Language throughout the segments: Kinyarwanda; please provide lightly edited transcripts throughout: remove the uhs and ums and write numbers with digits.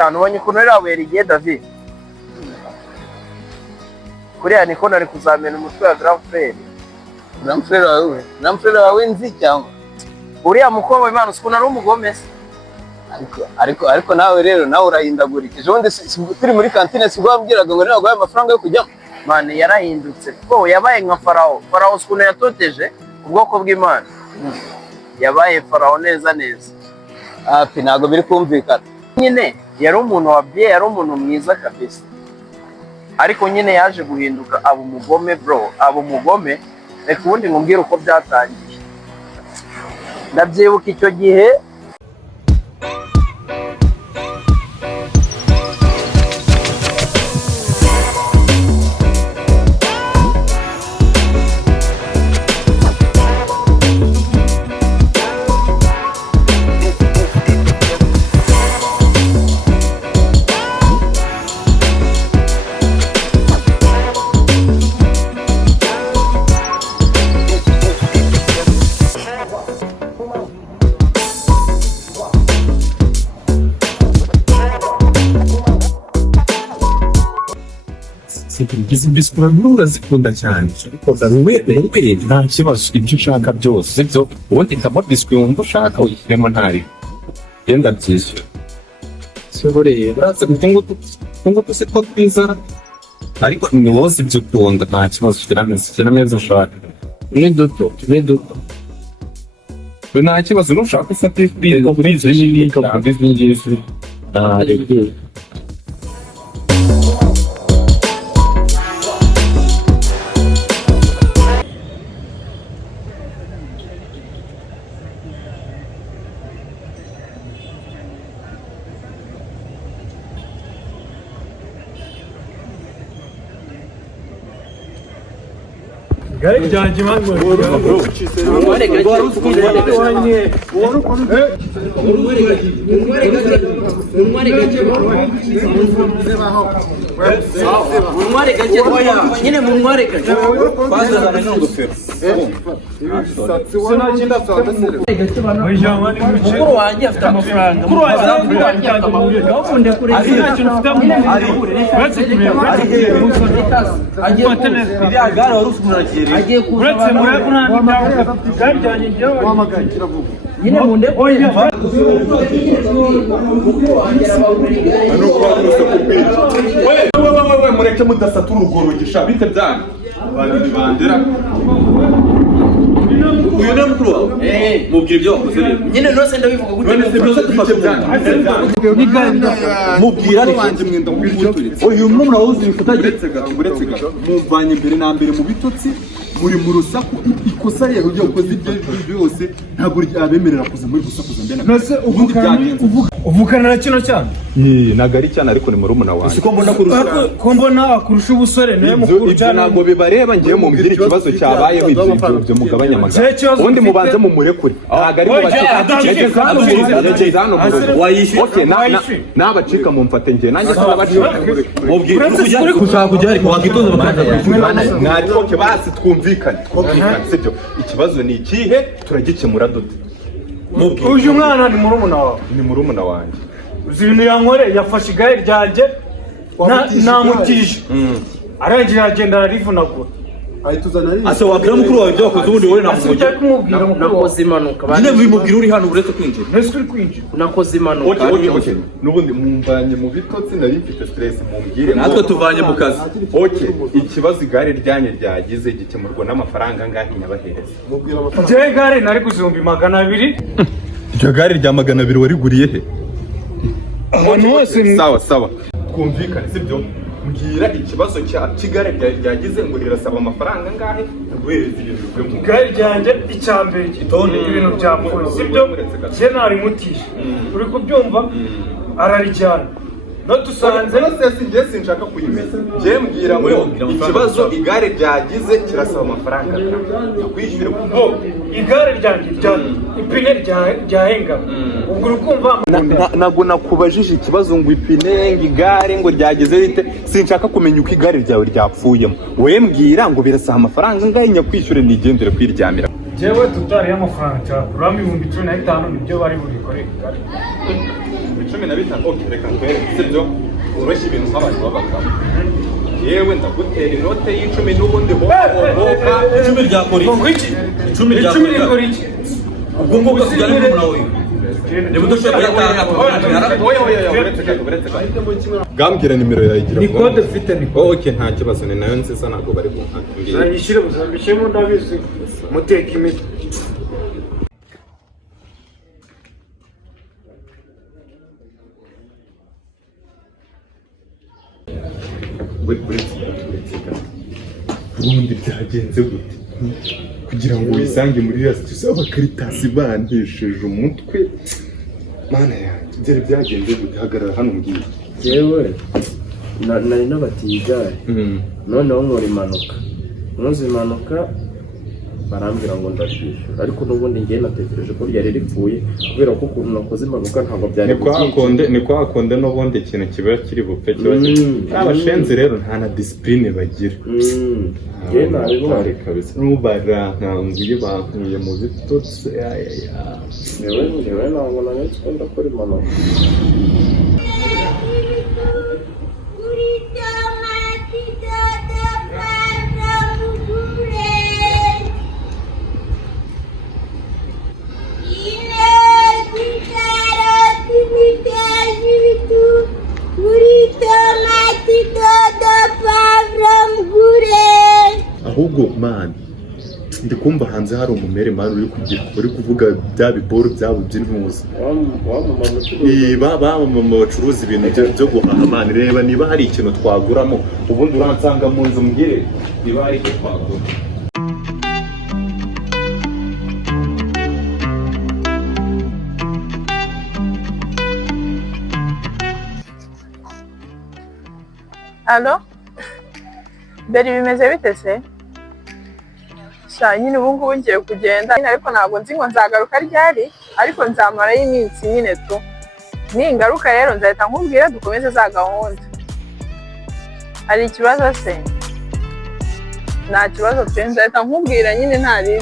akantu ubonye ukuntu rero werigiye David kuriya niko nari kuzamena umutwe wa grand frère wawe nzi cyangwa uriya mukobwa w'Imana ukuntu ari umugome se ariko nawe rero nawe urahindagurika ejo bundi turi muri kantine sigwabwiraga ngo ntabwo amafaranga yo kujyamo mane yarahindutse kuko yabaye nka Farawo ukuntu yatoteje ubwoko bw'Imana yabaye Farawo neza ntabwo biri kumvikana nyine yari umuntu wabye yari umuntu mwiza kabisa ariko nyine yaje guhinduka aba umugome aba umugome reka ubundi nkubwire uko byatangiye ndabyibuka icyo gihe izi kuragura zikunda cyane nta kibazo ibyo ushaka byose sibyo ubundi ndamo biswi wumva ushaka wishyiremo ntari genda byishyura sibyo rero uraza ngutu se two twiza ariko ni wowe ibyo ukunda nta kibazo ushyira neza ushaka ni duto nta kibazo nushaka ufata ibyo kuri izo ngizo rero Garip janji man bro. Mumare gaje. Nyine mumare gaje. Baza na ngofero. Mukuru wanjye afite amafaranga. Mukuru wanjye afite amafaranga. Gafunde kure. Agiye uretse muri kunandi byavuga byajyanye byo wamagakira vuba nyine munde oya wewe mureke mudasatura urwo rugisha bite byanyu bandera uyu ni mukuru wawe mubwira ibyo wakoze rero nyine nose ndabivuga gute mubwira wanjye mwenda mubwira uyu mwana wuzi bifuta uretse gato muvanye imbere na mbere mu bitotsi muri mu rusaku ikosa rero ryo ukoze ibyo byose ntabwo abemerera kuza muri gusakuza mbere nose uvukana na kino cyane nagari cyane ariko ni muri umuna wanjye siko mbona ko mbona akurusha ubusore naye mukuru cyane ntabwo bibareba ngiye mumbwira ikibazo cyabayeho ibyo mugabanya amagana ubundi mubanze mu murekure ntabwo ari mu bageze hano okay nabacika mumfate ngiye nanjye nabacika mubwira kushaka kujya ariko wakitoza bakanda mwari oke basi twumvikane sibyo ikibazo ni ikihe turagikemura dute uyu mwana ni murumuna wawe ni murumuna wanjye ibintu yankore yafashe igare ryanjye namutije arangira agenda ararivunagura ase wabwira mukuru wawe ibyo wakoze ubundi wowe nakujya kumubwira nakoze impanuka nyine bimubwira uri hano uretse kwinjira nese uri kwinjira nakoze impanuka okay nubundi mumvanye mu bitotsi nari mfite stress mumbwire natwe tuvanye mu kazi okay ikibazo igare ryanye ryagize gikemurwa n'amafaranga ngahe nyabahereza je igare nari kuzumba 200 iryo gare rya 200 wariguriye he ahantu hose sawa twumvikane sibyo mbwira ikibazo cya kigare ryagize ngo rirasaba amafaranga ngahe guhereza ibintu byo mu igare ryanjye icyambere gitonde ibintu bya polisi sibyo je nari mutisha uri kubyumva ararijyana no tusanze ngiye sinshaka kuyimenya je mbwira ngo ikibazo igare ryagize kirasaba amafaranga nakwishyura ngo igare ryanjye ipine ryahenga ubwo urukumva nago nakubajije ikibazo ngo ipine igare ngo ryagize rite sinshaka kumenya uko igare ryawe ryapfuyemo we mbwira ngo birasaba amafaranga ngahe nyakwishyure nigendere kwiryamira jewe tutari amafaranga cyane urami 15 nibyo bari burikorera igare 15 okay reka nkwereke sibyo uroshye ibintu nk'abantu b'abagabo yewe ndagutera inote y'icumi n'ubundi hoka 10 rya kora iki 10 rya kora iki ubwo ngubwo kujyana n'umuntu wawe niba udashobora kuyatanga gambwira nimero yawe igira ni code ufite ni oh okay nta kibazo ni nayo nziza ntabwo bari kunkatira nayishyire uzambishyemo ndabizi muteka imiti ubundi byagenze gute kugira ngo wisange muri resitora abakaritasi bantesheje umutwe mana yanjye byari byagenze gute hagarara hano mbwira yewe nari nabatiye igare noneho nkora impanuka nkoze impanuka barambwira ngo ndabyishyura ariko n'ubundi ngewe natekereje ko ryari ripfuye kubera ko ukuntu nakoze impanuka ntabwo byari ni kwa konde n'ubundi ikintu kiba kiri bupfe kiba abashenzi rero nta na disipurine bagira ngewe nabibonye kabisa n'ubarankanguye bankuye mu bitotsi yewe ntabwo namenye ko ndakora impanuka ahubwo mani ndi kumva hanze hari umumere mani uri kuvuga bya biboro byabo by'intuza bamama bacuruza ibintu byo guhaha mani reba niba hari ikintu twaguramo ubundi uransanga mu nzu mbwire niba hari icyo twagura Alo? Beri bimeze bite se? Sha nyine ubu ngubu ngiye kugenda ariko ntabwo nzi ngo nzagaruka ryari ariko nzamarayo iminsi nyine tu. Ningaruka rero nzahita nkubwira dukomeze za gahunda. Hari ikibazo se? Nta kibazo pe nzahita nkubwira nyine ntari.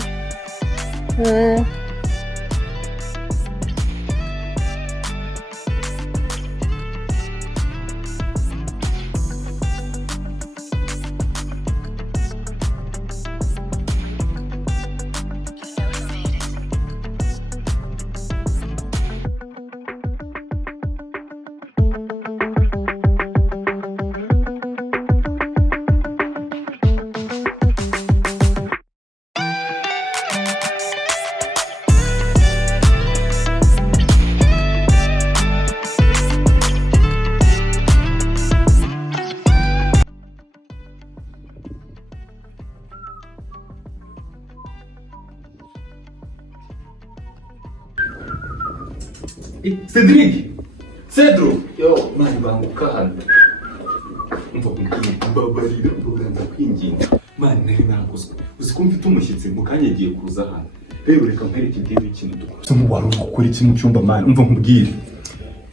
Cedric! Cedro! Yo, mani banguka hano. Umva mbabarira ubuganza kwinginga. Mani nari nakozwe uzi ko mfite umushyitsi mu kanya agiye kuza hano rero reka nkwereke ndebe ikintu dukora wari uri gukora iki mu cyumba mani umva nkubwire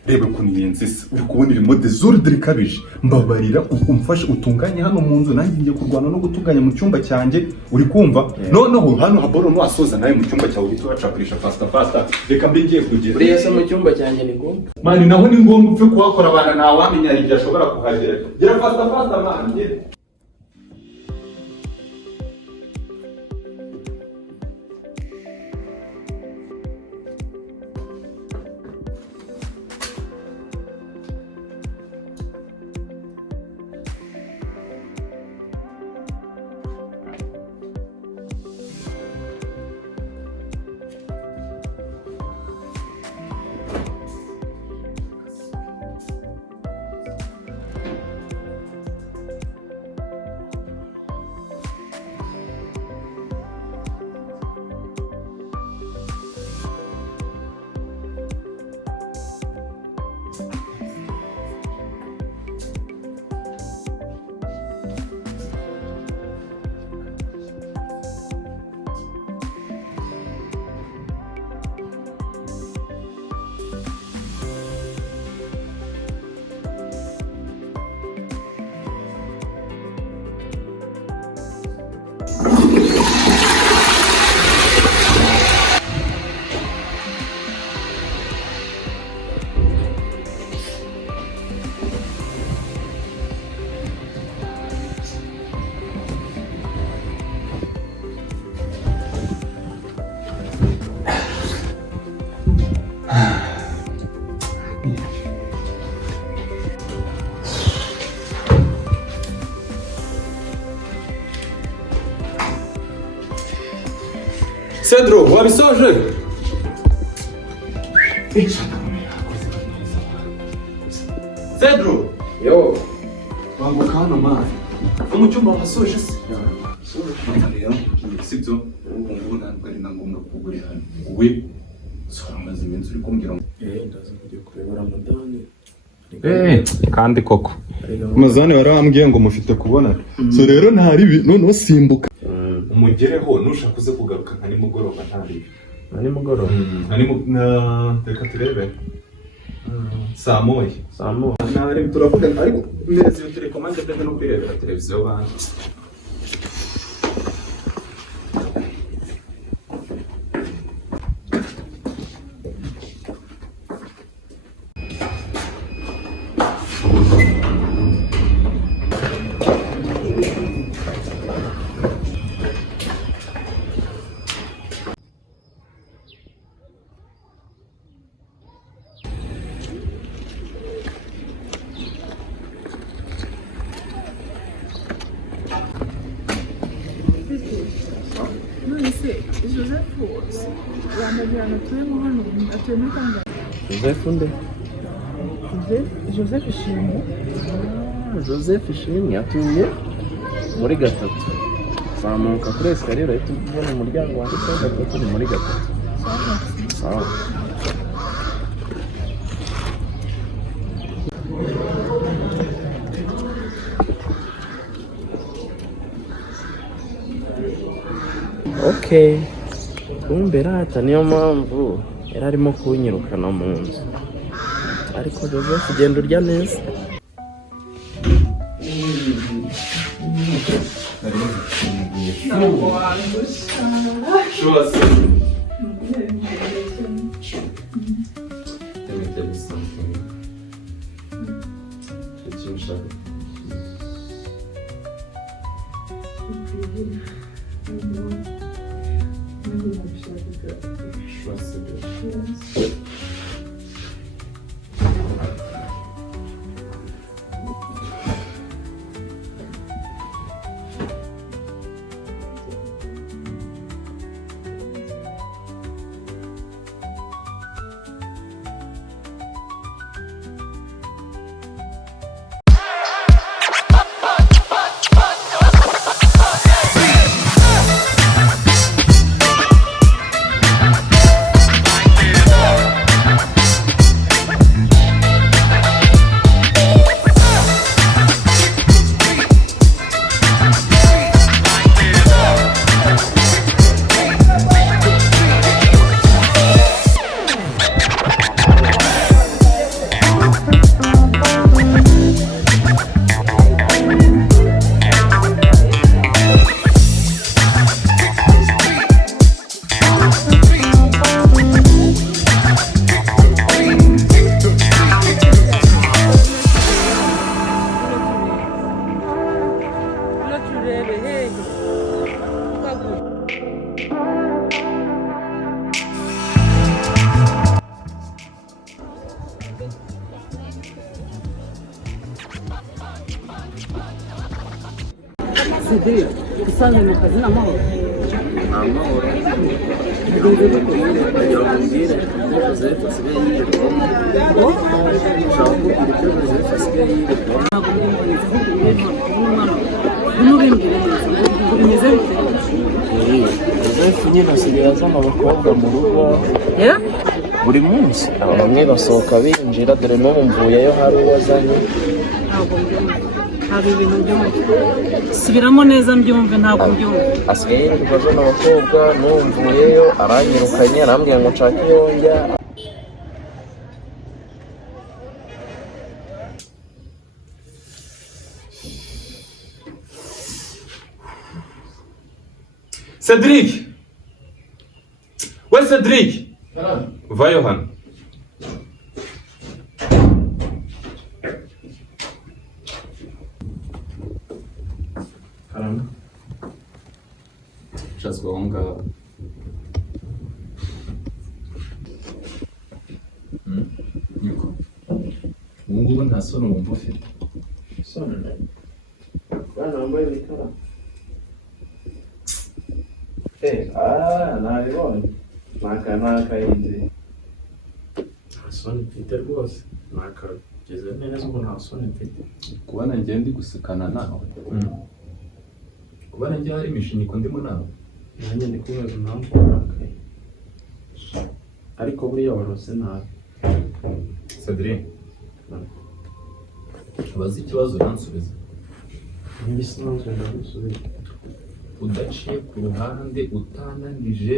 reba ukuntu iyenze isa uri kubona ibimo desordre ikabije mbabarira umfashe utunganye hano mu nzu nanjye ngiye kurwana no gutunganya mu cyumba cyanjye uri kumva noneho hano haboro no asoza nawe mu cyumba cyawe uhita wacapurisha fasta reka mbe ngiye kugera buriya se mu cyumba cyanjye ni ngombwa mani naho ni ngombwa upfe kuhakora abana ntawamenya igihe ashobora kuhagera gera fasta mani gera Cedro, wabisoje? Cedro! Yo, Banguka hano mani. Mu cyumba wasoje se? Sibyo? Ubu ngubu ntabwo ari na ngombwa kugurira hano. Wowe amaze iminsi uri kumbwira ngo ndaza kujya kureba Ramadani. kandi koko Amazani warambwiye ngo mufite kubonana. So rero ntari noneho simbuka. Umugereho nushaka uze kugaruka nka nimugoroba ntari. Nimugoroba. Reka turebe. Saa moya. Ntari turavuga ariko neza iyo telekomande ndetse no kwirebera televiziyo bana. Joseph nde? Joseph Ishimwe. Joseph Ishimwe atuye muri gatatu. Zamuka kuri esikariye urahita ubona umuryango wanditseho gatatu ni muri gatatu. Sawa. Okay. Kumbe rata niyo mpamvu yari arimo kunyirukana mu nzu. Ariko Joseph ugenda urya neza. Cedric, usanzwe mu kazi n'amahoro. Amahoro. Kugira ngo mbwire Joseph asigaye yirirwamo. Ushaka kugira icyo Joseph asigaye yirirwamo. Ntabwo ndumva neza ahubwo ureba n'umwana n'urimbire neza ngo bimeze bite. Joseph nyine asigaye azana abakobwa mu rugo. Buri munsi bamwe basohoka binjira dore n'ubu mvuyeyo hari uwo azanye. Ntabwo mbyumva. Hari ibintu byumva. Subiramo neza mbyumve ntabwo mbyumva. Asigaye yirirwa azana abakobwa n'ubu mvuyeyo aranyirukanye arambwira ngo nshake iyo njya. Cedric! We Cedric! Vayo hano. Karamba. Just go on go. Niko. Mungu nta sono wumva ufite. Sono. Bana wambaye ibikara. nabibonye nakayindi nta soni mfite rwose nakageze neza ubu nta soni mfite kubona njye ndi gusekana nawe kubona njye hari imishinyiko ndimo nawe nanjye ndi kubaza impamvu warakaye ariko buriya warose nabi Cedric ubaza ikibazo uransubiza n'igisanzwe ndagusubiza udaciye ku ruhande utananije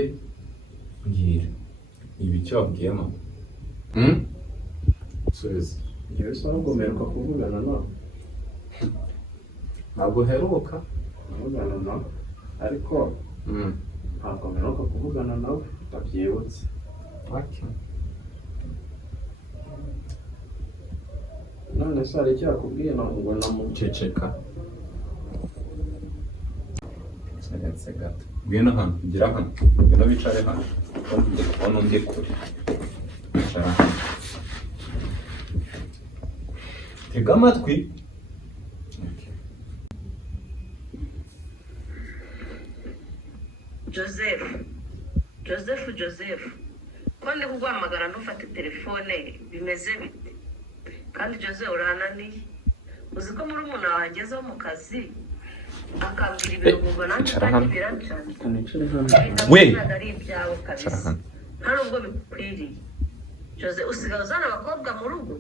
mbwira ibi icyo wabwiye mama subiza njyewe se wagomerwa kuvugana nawe ntabwo uheruka kuvugana nawe ariko ntabwo mperuka kuvugana nawe ndabyibutse none se hari icyo yakubwiye ngo ceceka seretse gato ngwino hano gira hano ngwino wicare hano ubona undi kure icara hano tega amatwi Joseph ko ndi kuguhamagara ntufate telefone bimeze bite kandi Joseph urananiye uzi ko muri umuntu wagezeho mu kazi akambwira ibirungo nanjye kandi biracana we ari ibyawe kabisa nta nubwo bikwiriye Joseph usigaye uzana abakobwa mu rugo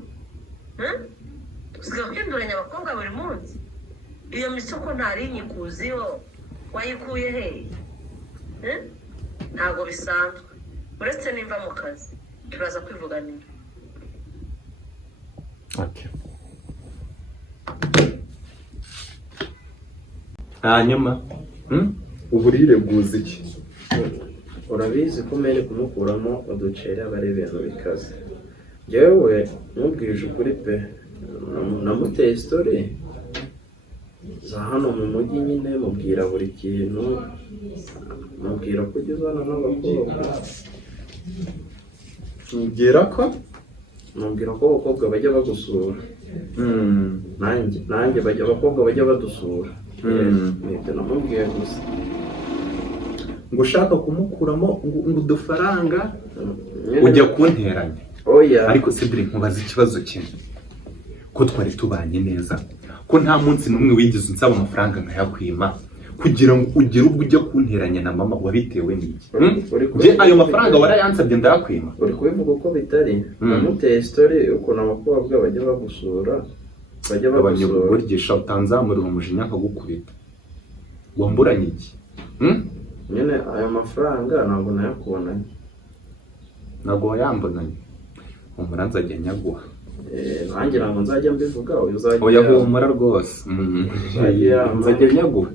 usigaye uhinduranya abakobwa buri munsi iyo misoko ntari nyikuziho wayikuye hehe ntabwo bisanzwe uretse nimba mu kazi turaza kwivuganira hanyuma uburire bwuzi iki urabizi ko mbere kumukuramo uduceri aba ari ibintu bikaze njyewe mubwije ukuri pe namuteye story za hano mu mujyi nyine mubwira buri kintu mubwira ko ujya uzana n'abakobwa mubwira ko abakobwa bajya bagusura nanjye abakobwa bajya badusura nibyo namubwiye gusa ngo ushaka kumukuramo ngo udufaranga ujya kunteranya oya ariko Cedric nkubaza ikibazo kimwe ko twari tubanye neza ko nta munsi n'umwe wigeze unsaba amafaranga nkayakwima kugira ngo ugire ubwo ujya kunteranya na mama wabitewe n'iki je ayo mafaranga warayansabye ndayakwima uri kubivuga uko bitari namuteye story ukuntu abakobwa bajya bagusura abanyabugorgesha utanzamurira umujinya nkagukubita wamburanye iki nyine ayo mafaranga ntabwo nayakubonanye ntabwo wayambonanye umuranza ajya nyaguha nanjye ntabwo nzajya mbivuga oya humura rwose nzajya nyaguha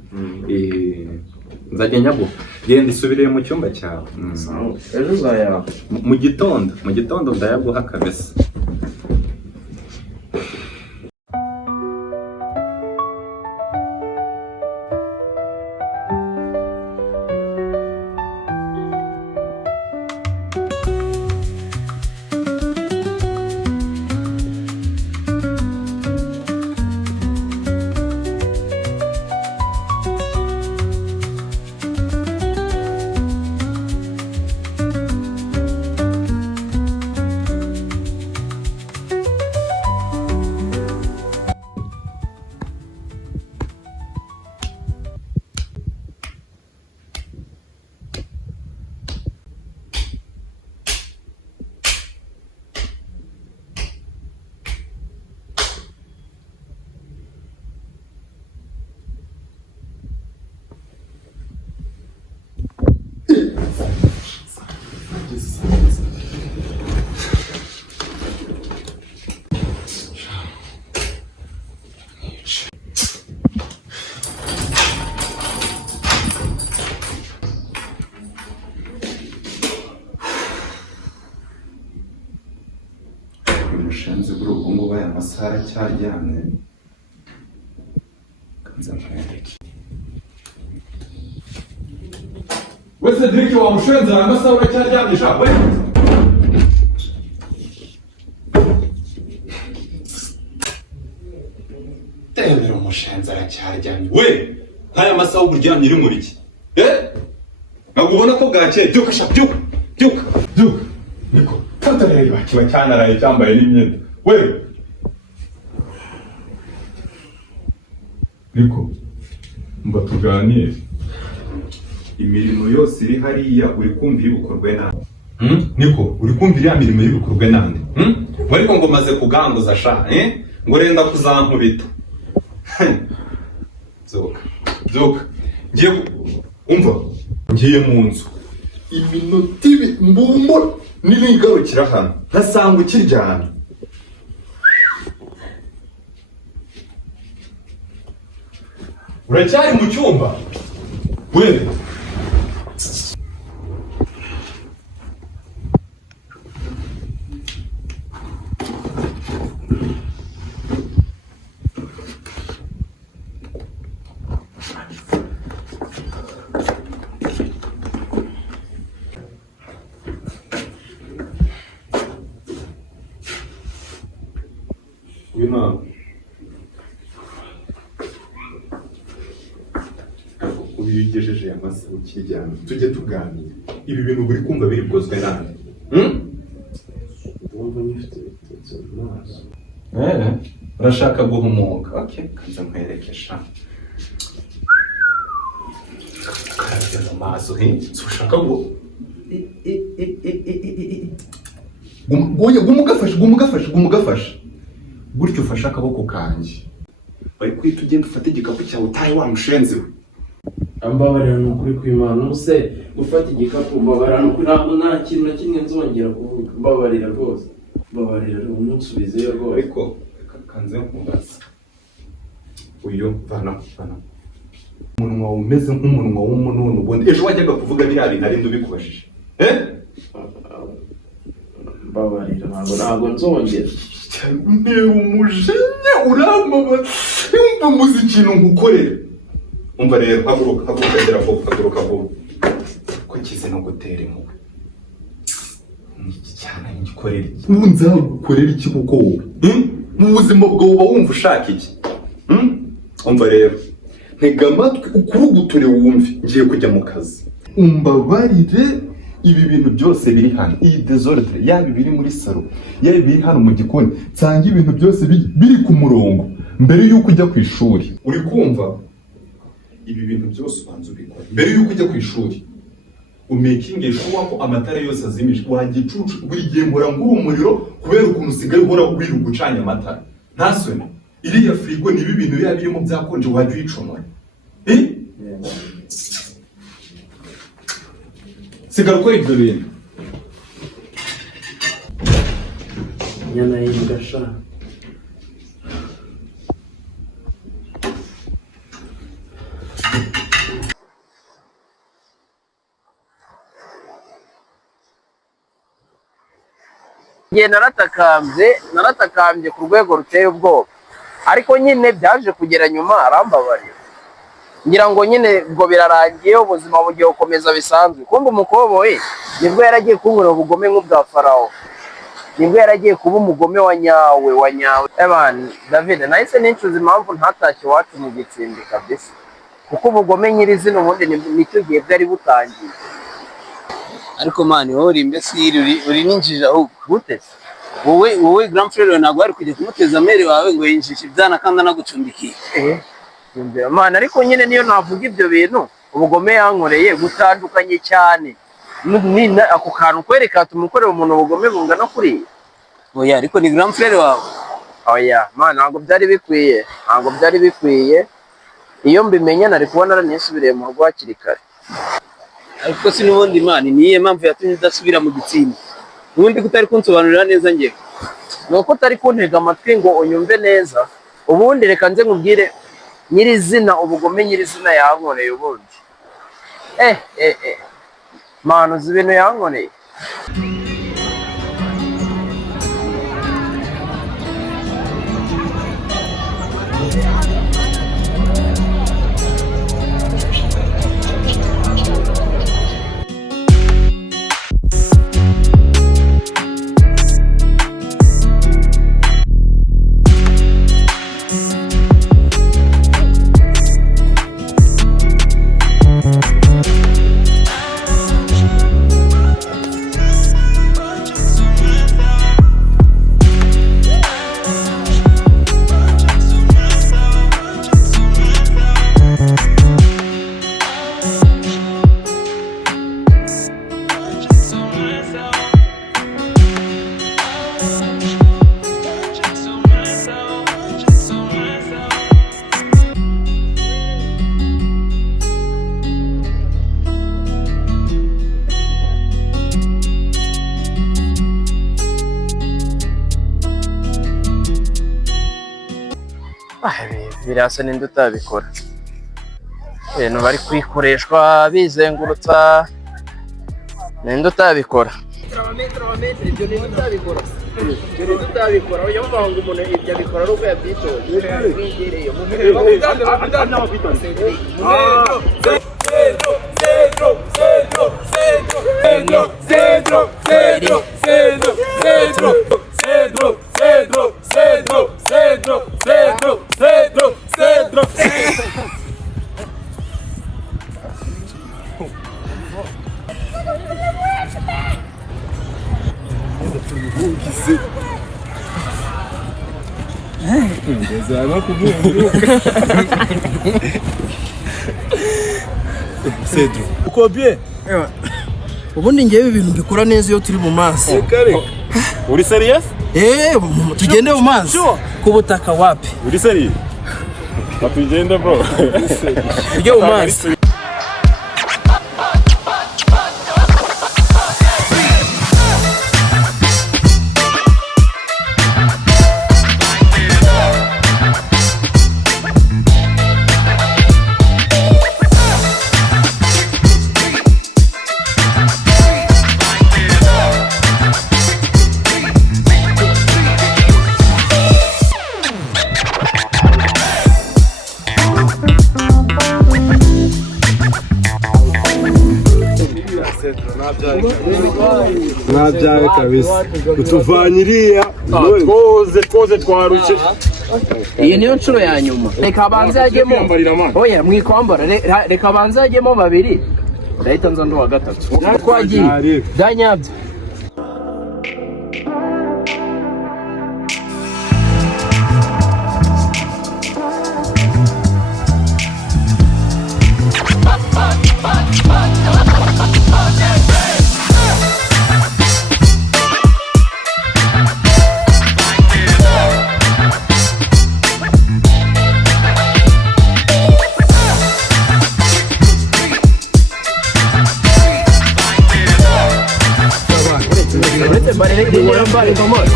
nzajya nyaguha genda isubirire mu cyumba cyawe ejo uzayaha mu gitondo ndayaguha kabisa umushenzi buri ubu ngubu aya masaha aracyaryamye kanza ntayareke we Cedric wa mushenzi aya masaha uracyaryamye sha we tebera umushenzi aracyaryamye we nk'aya masaha uburyamye uri muri iki ntabwo ubona ko bwakeye byuka sha byuka niko fata rero kiba cyanaraye cyambaye n'imyenda wewe niko mba tuganire imirimo yose iri hariya uri kumva ibikorwe nande niko uri kumva iriya mirimo y'ibikorwe nande ariko ngo maze kuganguza sha ngo renda kuzankubita byuka ngiye umva ngiye mu nzu iminota mbumbo nirigarukira hano ntasanga ukiryamye uracyari mu cyumba wewe ubigejeje amaze ukijyana tujye tuganira ibi bintu buri kumva biri bwozwe nande ndumva nyifite ibitotsi mu maso. urashaka guhumuka okay kanza nkwerekesha karabya mu maso ushaka ngo gumugafasha gutyo ufashe akaboko kanjye bari kwita ugenda ufate igikapu cyawe utahe wa mushenzi we Ambabarira ni ukuri kw'Imana ubuse gufata igikapu mbabarira ni ukuri nta kintu na kimwe nzongera kuvuga mbabarira rwose mbabarira umunsubizeyo rwose ariko kanze nkubaza uyu vana umunwa wawe umeze nk'umunwa w'umununi ubundi ejo wajyaga kuvuga biriya bintu ari ndubikubajije mbabarira ntabwo nzongera ndeba umujinya urambabaza yumva muzi ikintu ngukorera umva rero haguruka gera vuba haguruka vuba ko kize no gutera impuhwe niki cyane ngikorera iki ubu nzagukorera iki kuko wowe mu buzima bwawe uba wumva ushaka iki umva rero ntega amatwi ukurugutore wumve ngiye kujya mu kazi umbabarire ibi bintu byose biri hano iyi desordre yaba biri muri salo yaba biri hano mu gikoni nsanga ibintu byose biri ku murongo mbere y'uko ujya ku ishuri uri kumva ibi bintu byose ubanza ubikora mbere y'uko ujya ku ishuri umekinge sure ko amatara yose azimije wagicucu buri gihe mpora ngura umuriro kubera ukuntu usigaye uhora wiruka ucanye amatara ntasone iriya frigo ni ibi bintu biba birimo byakonje wajya uyicomora sigara ukora ibyo bintu nyana y'imbwa sha Ngiye naratakambye ku rwego ruteye ubwoba ariko nyine byaje kugera nyuma arambabarira ngira ngo nyine ngo birarangiye ubuzima bugiye gukomeza bisanzwe kumva umukoboyi nibwo yaragiye kunkora ubugome nk'ubwa Farawo nibwo yaragiye kuba umugome wa nyawe David nahise nincuza impamvu ntatashye iwacu mu gitsimbi kabisa kuko ubugome nyirizina ubundi nicyo gihe bwari butangiye ariko mani wowe uri imbesiri uri ninjije aho gutese wowe grand frère ntabwo wari kujya kumuteza mere wawe ngo yinjishe ibyana kandi anagucumbikiye yumvira mani ariko nyine niyo navuga ibyo bintu ubugome yankoreye gutandukanye cyane ako kantu kwereka tumukorera umuntu ubugome bungana kuriya oya ariko ni grand frère wawe oya mani ntabwo byari bikwiye iyo mbimenya nari kuba naranisubiriye mu rugo hakiri kare ariko si n'ubundi mani niye mpamvu yatumye udasubira mu gitsinda ubundi kutari kunsobanurira neza ngewe ni uko utari kuntega amatwi ngo unyumve neza ubundi reka nze nkubwire nyirizina ubugome nyirizina yankoreye ubundi manu uzi ibintu yankoreye biriya se ninde utabikora? Ibintu bari kwikoreshwa bizengurutsa, ninde utabikora? Ibyo ninde utabikora? Ibyo ninde utabikora? Ujya mvuga ngo umuntu ibyo abikora ari uko yabyitoje. Mwigereye Cedro. Uko bien? Ubundi ngewe ibintu mbikora neza iyo turi mu mazi. Uri serious? Tugende mu mazi. Ku butaka wapi? Uri serious? Tugende bro. Tujye mu mazi. Nabyaye kabisa. Utuvanyiriya. Twoze twaruke. Iyi niyo nshuro ya nyuma. Reka abanze yajyemo. Oya mwikwambara. Reka abanze yajyemo babiri. Ndahita nza ndo wa gatatu. Twagiye. Byanyabyo.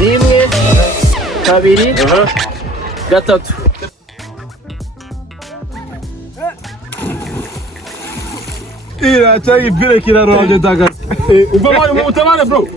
Rimwe, kabiri, gatatu. Ira chagi vile kila roho daga. Ubamani mutamane bro.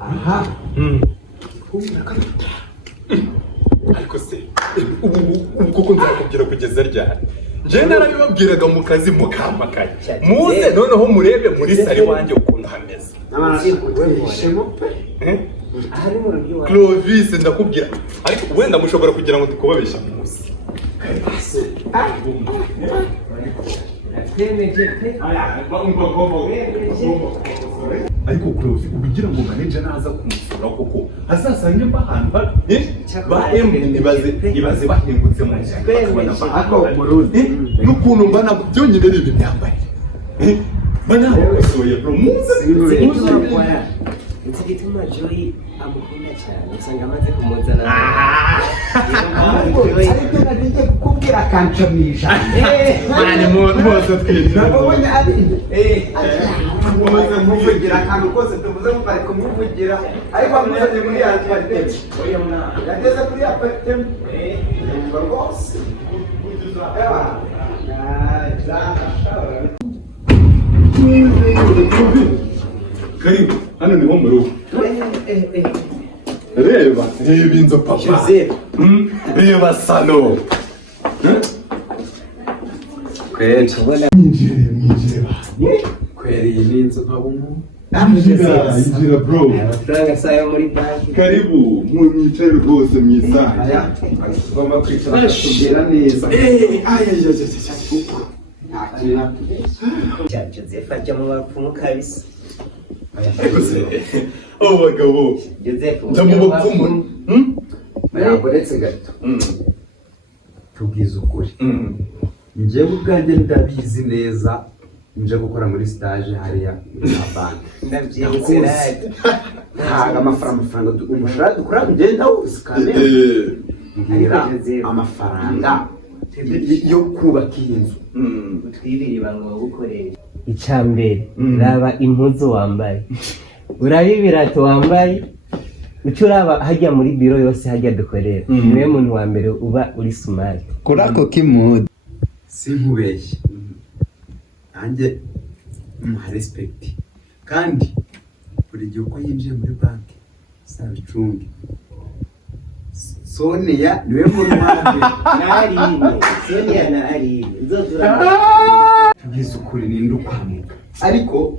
Aha. Ariko se ubu kuko nzakubwira kugeza ryari? Njye narabibabwiraga mu kazi mukampakaye. Muze noneho murebe muri sari wanjye ukuntu hameze. Clovis ndakubwira. Ariko wenda mushobora kugira ngo tukubabesha munsi. Ariko Clovis ubigira ngo manager naza kumusura koko azasanga mba ahantu ba ibaze bahingutse mu ako Burundi n'ukuntu mbana byonyine bibi byambaye bana basoye bro muze Nzi gituma Joy amukunda cyane usanga amaze kumuzana ariko nabije kukubwira akancamisha mwana mose twita nabonye ari muze muvugira akantu kose tuvuze ngo bari kumuvugira ariko amuzanye muri ya apartment yageze kuri apartment rwose karibu hano niho mu rugo reba inzu papa reba salo kweri tubona mwinjire ba kweri iyi ni inzu nk'abumu Injira bro. Amafaranga sayo muri banki. Karibu, mwicare rwose mwisaha. Tugomba kwicara tukubwira neza. Joseph ajya mu bapfumu kabisa. Oh bagabo. Joseph Nta mu bapfumu. Uretse gato. Tubwiza ukuri. Njyewe ubwanjye ndabizi neza. Nje gukora muri stage hariya muri banki. Ndabyizera. Ntaga amafaranga umushahara dukora kugenda wose kamera. Ngira amafaranga yo kubaka inzu. Twibiri bango gukoresha. Icyambere raba impuzu wambaye. Urabi birato wambaye. Ucuraba hajya muri biro yose hajya dukorera. Niwe muntu wa mbere uba uri Somali. Kurako kimode. Sinkubeshye. Anje umuha respect. Kandi buri gihe uko yinjiye muri banki sabicunge. Sonia niwe muntu wa mbere. Nari Sonia nari. Tugize ukuri ninde ukwamuka. Ariko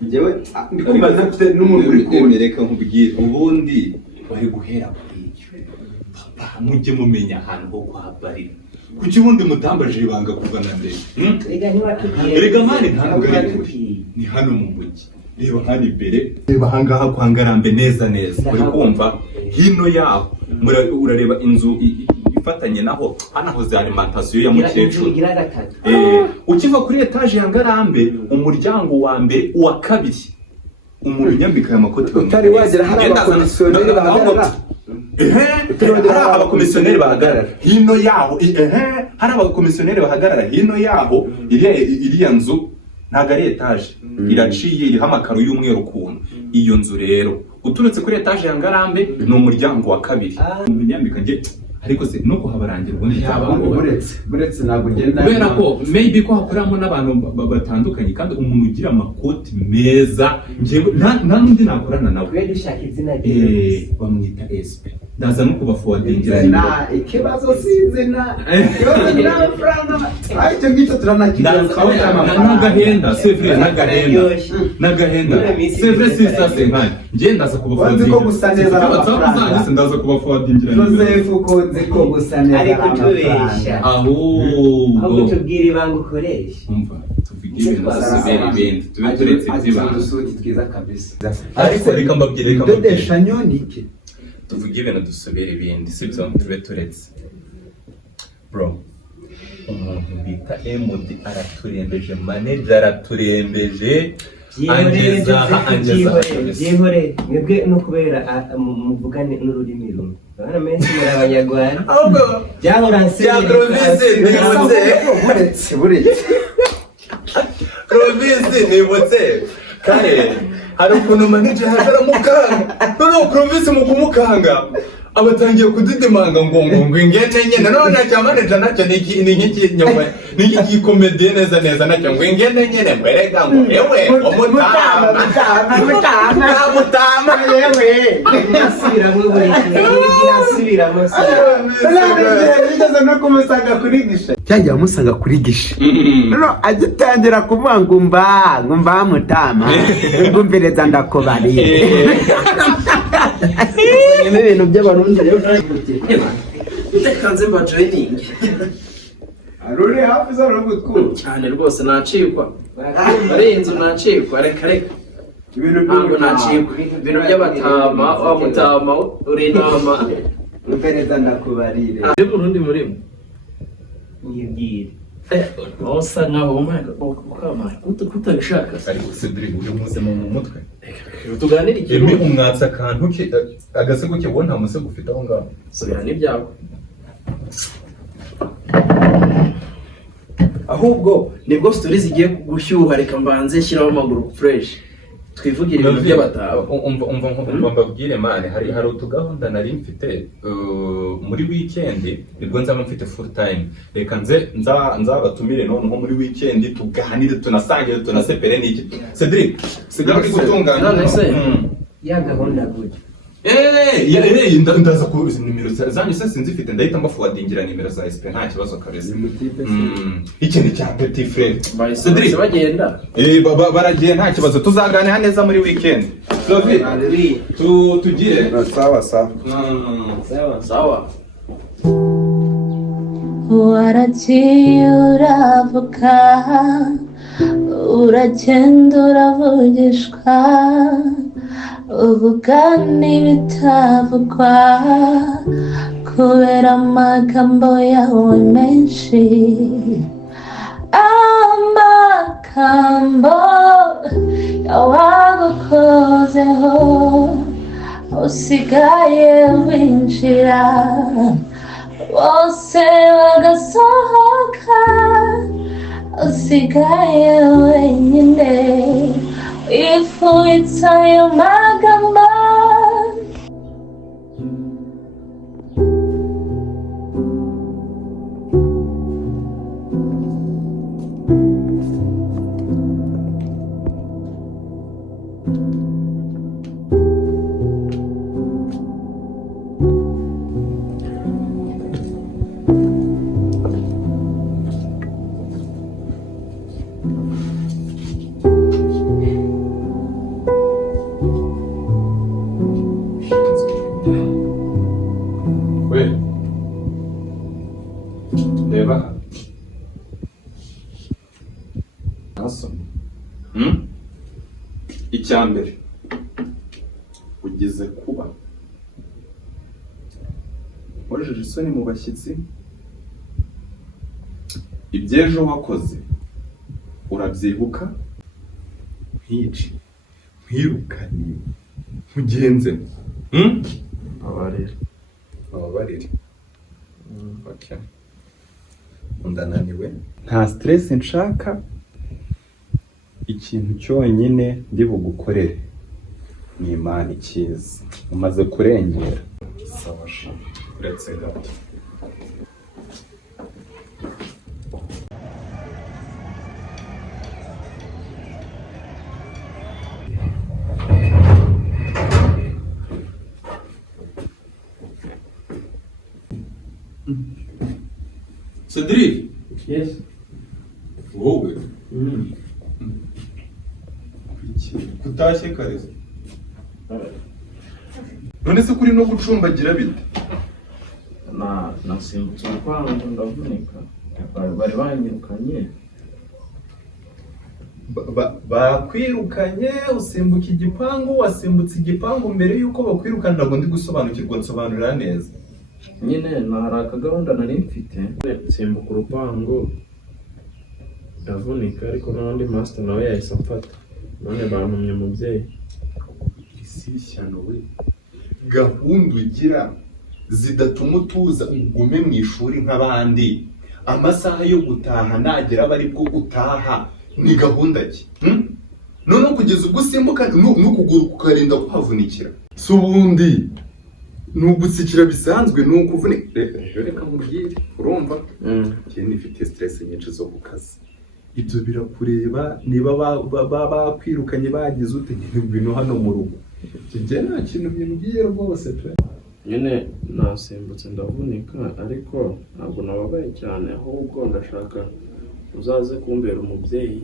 njyewe ndikumva nafite n'umuntu uri kumereka nkubwira ubundi bari guhera kuri icyo. Papa mujye mumenya ahantu ho kwabarira. Kuki ubundi mutambaje ibanga kuvana ndende? Erega mani ntabwo ari kuri. Ni hano mu mujyi. Reba hano imbere, reba hangaha kwa Ngarambe neza neza. Uri kumva hino yaho urareba inzu ifatanye naho hano hoze alimentation ya mukecuru. Ukiva kuri etage ya Ngarambe umuryango wa mbere uwa kabiri. Umuntu nyambika ya makoti utari wagera hari abakomisiyoneri bahagarara. Hari abakomisiyoneri bahagarara hino yaho. Hari abakomisiyoneri bahagarara hino yaho. Iriya nzu ntago ari etage, iraciye iriho amakaro y'umweru kuntu. Iyo nzu rero uturutse kuri etage ya Ngarambe ni umuryango wa kabiri. Umunyambika nge ariko se no kuhabarangira ubundi buretse ntabwo genda kubera ko maybe ko hakoramo n'abantu batandukanye kandi umuntu ugira amakoti meza ngewe nta n'undi nakorana nawe. Kwe dushaka izina rye bamwita SP. Ndaza no kubaforwardingira na ikibazo sinzina ikibazo n'amafaranga icyo ngicyo turanakira n'agahenda sevre n'agahenda sevre sisa senkani ngiye ndaza kubaforwardingira ko gusa neza amafaranga ndaza kubaforwardingira Joseph ko nzi ko gusa neza ariko tubesha ahubwo tubwira ibanga ukoresha umva tuvugira ibintu dusubira ibindi tube turetse iby'ibanga dusuki twiza kabisa ariko reka mbabwire reka mbabwire nyonike tuvuge ibintu dusubira ibindi sibyo tube turetse bro umuntu bita MD araturembeje manager araturembeje angeza yehore mwebwe no kubera muvugane n'ururimi rumwe bana menshi muri abanyarwanda ahubwo byahoranse province nibutse kare hari ukuntu manager hagara mukanga no province mu kumukanga abatangiye kudidimanga ngo ingene nyene none cya manager nacyo ni nk'iki nyuma ni nk'iki comedy neza nacyo ngo ingene nyene mberega ngo ewe umutama yewe nasira mu buri nasira no kumusanga kuri gisha cyangwa amusanga kuri gisha no agitangira kuvuga ngo mba mutama ngumvireza ndakobariye ibintu by'abarundi rero utekanze mba joining arore hafi za rugutku cyane rwose nacikwa ari inzu nacikwa reka ibintu ntabwo nacikwa ibintu by'abatama wa mutama uri nama upereza ndakubarire ari Burundi murimo yibwire osa nkaho umwaka ukama kutabishaka ariko Cedric uje muze mu mutwe tuganira ikintu umwatsa kantu ke agasego ke wona musego ufite aho ngaho subira n'ibyago ahubwo nibwo stories zigiye gushyuha reka mbanze shyiraho amaguru fresh twivugira ibintu by'abataba umva mbabwire mane hari utugahunda nari mfite muri weekend nibwo nzaba mfite full time reka nzabatumire noneho muri weekend tuganire tunasangire tunasepere n'iki Cedric sigara uri gutunganya none se ya gahunda gute ndaza ku nimero zanyu se sinzifite ndahita mbafuwadingira nimero za SP nta kibazo kabisa. Ikintu cya petit frère Cedric bagenda baragiye nta kibazo tuzaganira neza muri weekend. Sophie tugire sawa sawa sawa. Waragiye uravuga uragenda uravugishwa uvuga n'ibitavugwa kubera amagambo yawe menshi amagambo yawagukozeho usigaye winjira bose bagasohoka usigaye wenyine wifubitse ayo magambo. Reba naso icyambere ugeze kuba wajeje isoni mu bashyitsi ibyejo wakoze urabyibuka nkici nkwirukanye mugenze ababarire okay. Ndananiwe nta stress nshaka ikintu cyonyine ndi bugukorere ni Imana ikiza umaze kurengera sawa sha uretse gato Cedric yes wowe kutashye kareza none se kuri no gucumbagira bite nasimbutse urwango ndavunika bari banyirukanye bakwirukanye usimbuka igipangu wasimbutse igipangu mbere yuko bakwirukana ntabwo ndi gusobanukirwa nsobanurira neza nyine hari akagahunda nari mfite nsimbuka urupango ndavunika ariko n'undi master nawe yahise amfata none bantumye umubyeyi isi ishyano we gahunda ugira zidatuma utuza ugume mu ishuri nk'abandi amasaha yo gutaha nagera aba ari bwo utaha ni gahunda ki none kugeza ubwo usimbuka n'ukuguru kukarinda kuhavunikira si ubundi nugutsikira bisanzwe nukuvunika reka nkubwire urumva cyane ifite stress nyinshi zo ku kazi ibyo birakureba niba bakwirukanye bagize ute ibintu hano mu rugo kijye nta kintu bimbwiye rwose pe nyine nasimbutse ndavunika ariko ntabwo nababaye cyane ahubwo ndashaka uzaze kumbera umubyeyi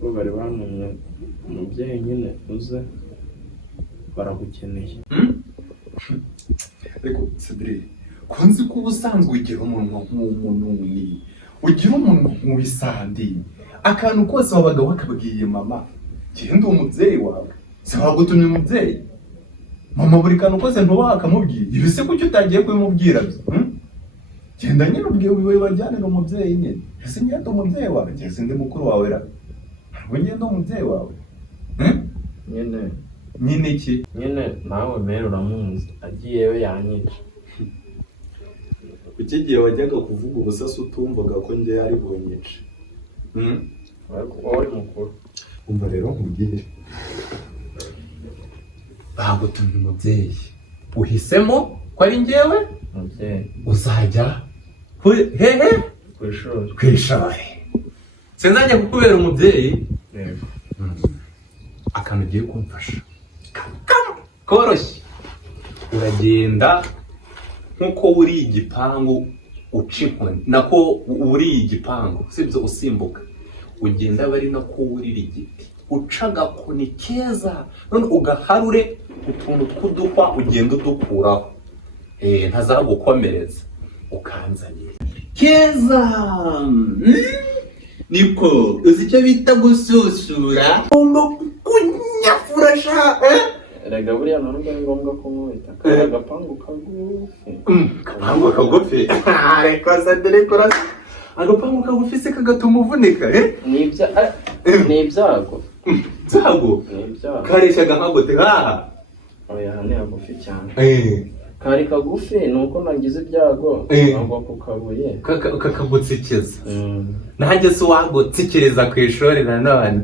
ko bari bantumye umubyeyi nyine uze baragukeneye ariko Cedric konzi ko ubusanzwe ugira umunwa nk'umununi ugira umunwa nk'ubisandi akantu kose wabaga wakabwiye mama genda umubyeyi wawe se wagutumye umubyeyi mama buri kantu kose ntuba wakamubwira ibise kuki utagiye kubimubwira byo genda nyine ubwiwe bajyanira umubyeyi nyine ese ngenda umubyeyi wawe ese ndi mukuru wawe ra ntabwo ngenda umubyeyi wawe nyine iki nyine nawe mbere uramuzi agiyeyo yanyica kuki igihe wajyaga kuvuga ubusasi utumvaga ko njye ari bunyice wowe mukuru umva rero nkubwire bagutumye umubyeyi uhisemo ko ari njyewe umubyeyi uzajya hehe ku ishuri sinzajya kukubera umubyeyi akantu ugiye kumfasha koroshye uragenda nk'uko wuriye igipangu uca inkoni nako wuriye igipangu sibyo usimbuka ugenda bari nako wurira igiti uca agakoni keza none ugaharure utuntu tw'uduhwa ugenda udukuraho ntazagukomereza ukanzanira keza niko uzi icyo bita gususura kunyafura sha erega buriya ntabwo ari ngombwa ko mwita agapangu kagufi agapangu kagufi reka sadere korasi agapangu kagufi se kagatuma uvunika ni ibyago kareshyaga nkagote oya ni hagufi cyane kari kagufi nuko nagize ibyago ngwa ku kabuye kakagutsikiza nanjye se wagutsikiriza ku ishuri nanone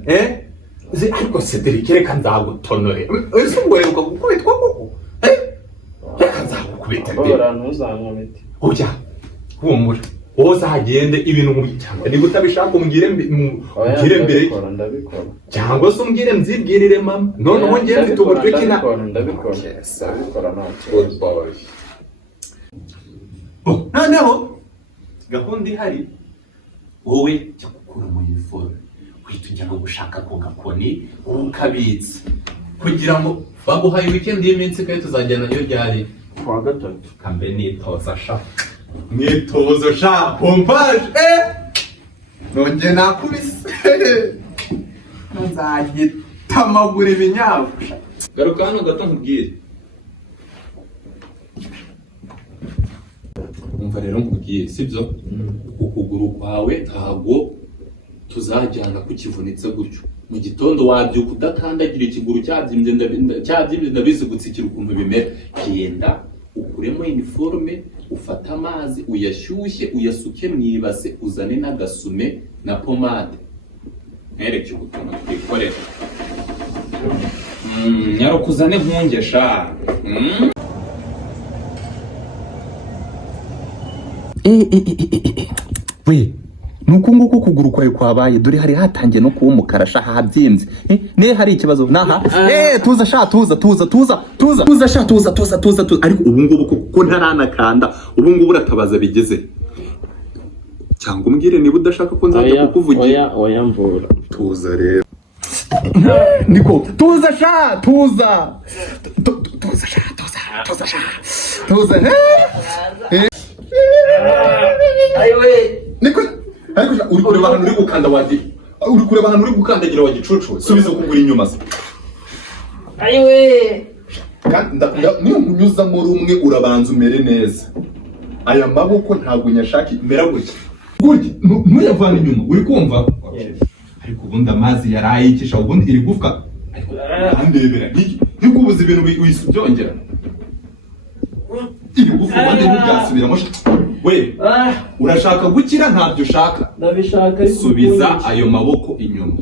ariko Cedric reka nzagutonore ese ngo reka gukubitwa koko reka nzagukubita mbe ora ntuzankomete oya humura uzagende ibintu mu cyangwa niba utabishaka umbwire mbere ndabikora cyangwa se umbwire mzibwirire mama noneho ngiye mfite uburyo kina ndabikora nta kibazo noneho gahunda ihari wowe jya gukura mu uniforme tujya no gushaka ku gakoni ukabitse kugira ngo baguhaye weekend y'iminsi kandi tuzajyana yo ryari kuwa gatatu kambe nitoza sha pompage nonge nakubise nzagitamagura ibinyabu garuka hano gato nkubwire umva rero nkubwire sibyo ukuguru kwawe ntabwo tuzajyana kukivunitse gutyo mu gitondo wabyuka udakandagira ikiguru cyabyimbye ndabizi gutsikira ukuntu bimera genda ukuremo uniforme ufate amazi uyashyushye uyasuke mu ibase uzane n'agasume na pomade ntereke ukuntu twikorera nyarukuzane nkungesha we nuko nguko ukuguru kwawe kwabaye dore hari hatangiye no kuba umukara sha habyimbye ne hari ikibazo naha tuza sha tuza sha tuza ariko ubu ngubu kuko ntaranakanda ubu ngubu uratabaza bigeze cyangwa umbwire niba udashaka ko nzajya kukuvugira oya mvura tuza rero niko tuza sha tuza ayiwe niko ariko uri kureba ahantu uri gukanda uri kureba ahantu uri gukandagira wa gicucu subiza ukugura inyuma se ayiwe niyo nkunyuza muri umwe urabanza umere neza aya maboko ntabwo nyashaka mera gutya gutya ntuyavana inyuma uri kumva ariko ubundi amazi yarayikisha ubundi iri gufwa andebera niko ubuze ibintu wisubyongera iri gufwa ubundi ntibyasubiramo we urashaka gukira ntabyo ushaka ndabishaka subiza ayo maboko inyuma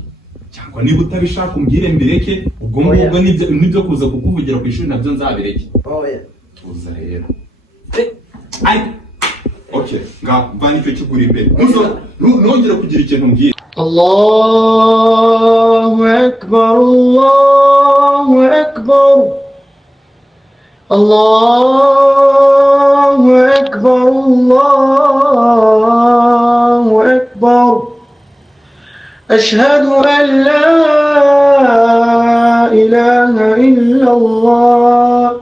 cyangwa niba utabishaka umbwire mbireke ubwo ngubwo nibyo kuza kukuvugira ku ishuri nabyo nzabireke tuza rero okay mva nicyo kigura imbere ntongere kugira ikintu mbwira Allahu Akbar Allahu Akbar Allahu Akbar Allahu Akbar أشهد أن لا إله إلا الله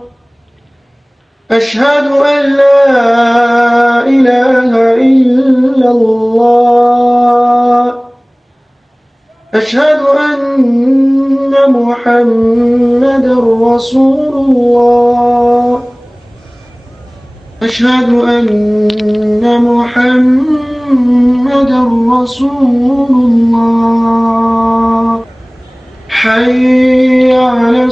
أشهد أن لا إله إلا الله أشهد أن محمد رسول الله أشهد أن محمد رسول الله حي على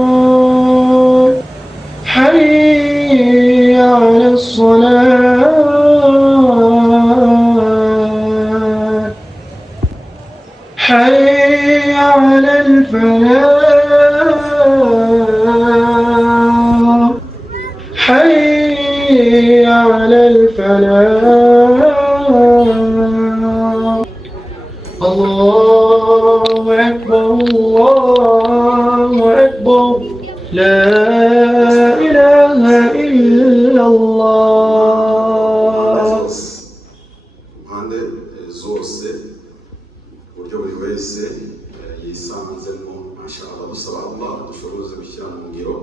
الصلاة حي على الصلاة حي على الفلاح حي على الفلاح الله أكبر الله أكبر لا impande zose ku buryo buri wese yisanzemo. Mashallah, dusaba Allah dushoboze gushyira mu ngiro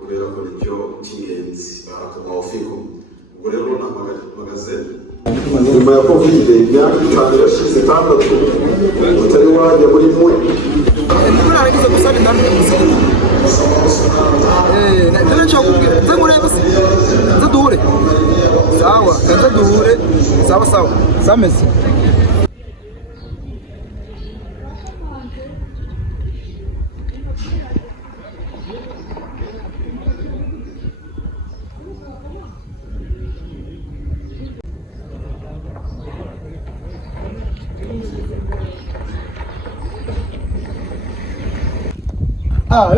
kubera ko nicyo cy'ingenzi. Barakallahu fikum. Ubwo rero nahamagaze nyuma ya covid imyaka 5 irashize 6 utari wajya muri mwe naragize gusaba indambi muzika none cyo kubwira nze murebe nze duhure sawa nze duhure sawa sameze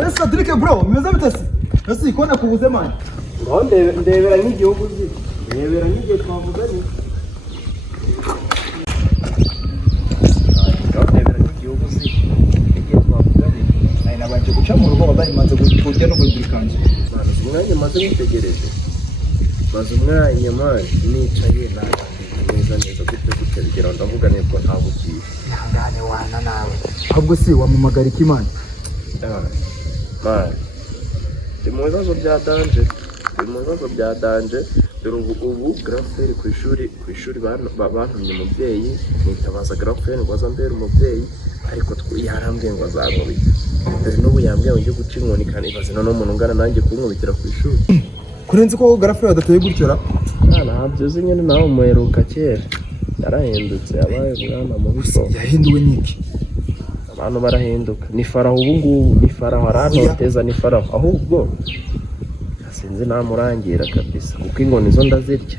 ese Drake bro, umeze bitase? Ese ikona kubuze man. Ngo ndebera nk'igihugu uzi. Ndebera nk'igihe twavuganye. Ndebera nk'igihugu uzi. Igihe twavuganye. Nayi nabanje guca mu rugo bari manze kujya no kugirikanje. Mana umwanya maze gutegereje. Maze umwanya man nicaye neza gute bigera ndavuga nibwo ntabukiye. Ihangane wana nawe. Ahubwo si wamumagara ikimana. Ndi mu bibazo bya danje dore ubu graferi ku ishuri bantumye umubyeyi nitabaza graferi ngo azambere umubyeyi ariko yarambwiye ngo azankubita dore n'ubu yambwiye ngo njye guca inkoni kanibaza none umuntu ungana nanjye kunkubitira ku ishuri kurenze ko graferi adateye gutyo ra ntabyo uzi nyine nawe umuheruka kera yarahindutse yabaye umwana mubi yahinduwe n'iki abantu barahinduka ni faraho ubu ngubu ni faraho aranoteza ni faraho ahubwo sinzi namurangira kabisa kuko inkoni zo ndazirya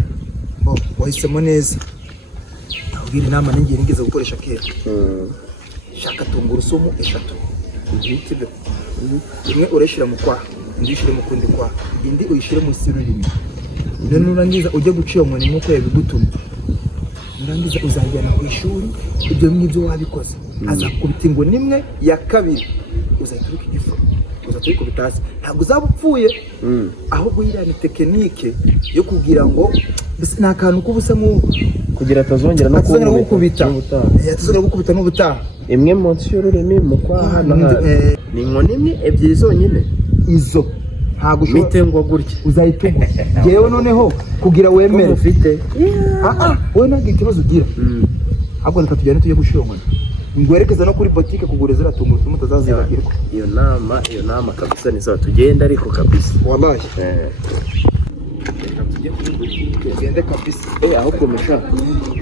wahisemo neza abwira inama n'ingiye nigeze gukoresha kera shaka tungurusumu 3 sibyo imwe ureshira mu kwa indi ishire mu kundi kwa indi uyishire mu sirurimi none urangiza ujye guciye umuntu nk'uko yabigutuma urangiza uzajyana ku ishuri ibyo ngibyo wabikoze azakubita ngo nimwe ya kabiri uzahituruka igifu uzaturuka bitasi ntabwo uzaba upfuye ahubwo yirani tekinike yo kugira ngo nta kantu kubusa nk'ubu kugira atazongera no gukubita yatazongera gukubita n'ubutaha imwe munsi y'ururimi mu kwaha ni inkoni imwe ebyiri zonyine izo ntabwo mitengwa gutya uzayituma yewe noneho kugira wemere ufite wowe ntabwo ikibazo ugira ahubwo reka tujyane tujye gushirongana ngwerekeza no kuri boutique kugura zira tungurusumu utazazibagirwa iyo nama kabisa ni sawa tugenda ariko kabisa wallahi tugende kabisa aho komesha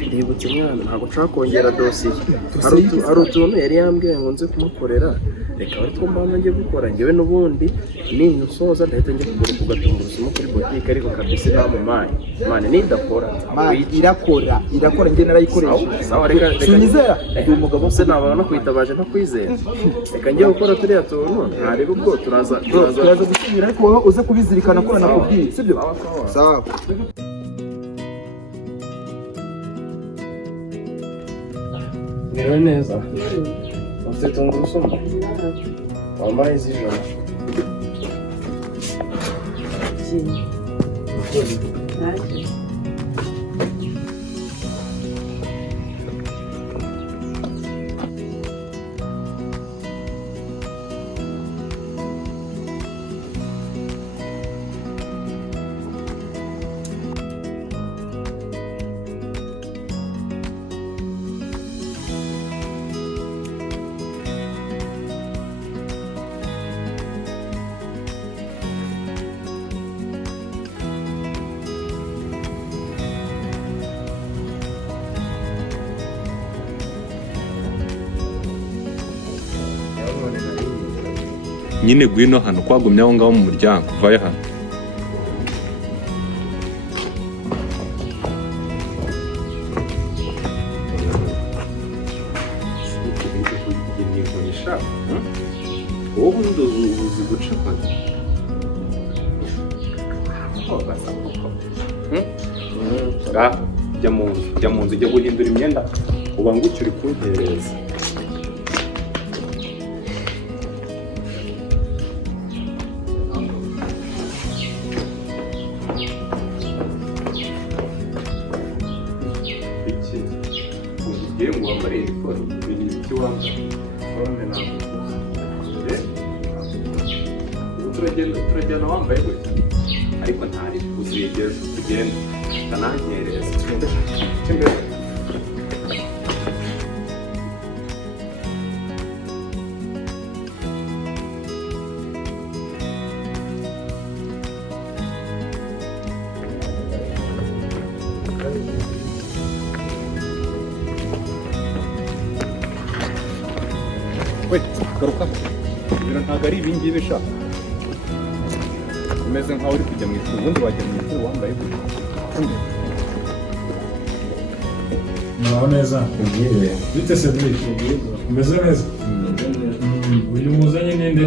ndibutse mwana ntabwo nshaka kongera dosiye hari utuntu yari yambwiye ngo nze kumukorera reka bari twumva njye gukora njyewe n'ubundi ninusoza ndahita njye kugura ku gatungurusumu kuri boutique ariko kabisa namumaye mane nidakora irakora njye narayikoresha sawa reka sinyizera umugabo se nabana no kwitabaje no kwizera reka njye gukora turiya tuntu ntareba ubwo turaza gusinyira ariko wowe uze kubizirikana ko nakubwiye sibyo sawa Ngewe neza ufite tungurusumu wambaye iz'ijoro nyine gwino hano kwagumye aho ngaho mu muryango vaye hano wowe uzi gucapa jya mu nzu ujya guhindura imyenda ubangukire uri kuntereza iki ugiye ngo wambare iniforume ni iki wambaye forme ntabwo turagenda wambaye gutya ariko ntari uzigeze tugenda utanankereza tugende imbere garuka ibintu ntabwo ari ibingibi shaka umeze nkaho uri kujya mu ishuri ubundi wajya mu ishuri wambaye gutya muraho neza bite Cedric umeze neza uyu muzanye ninde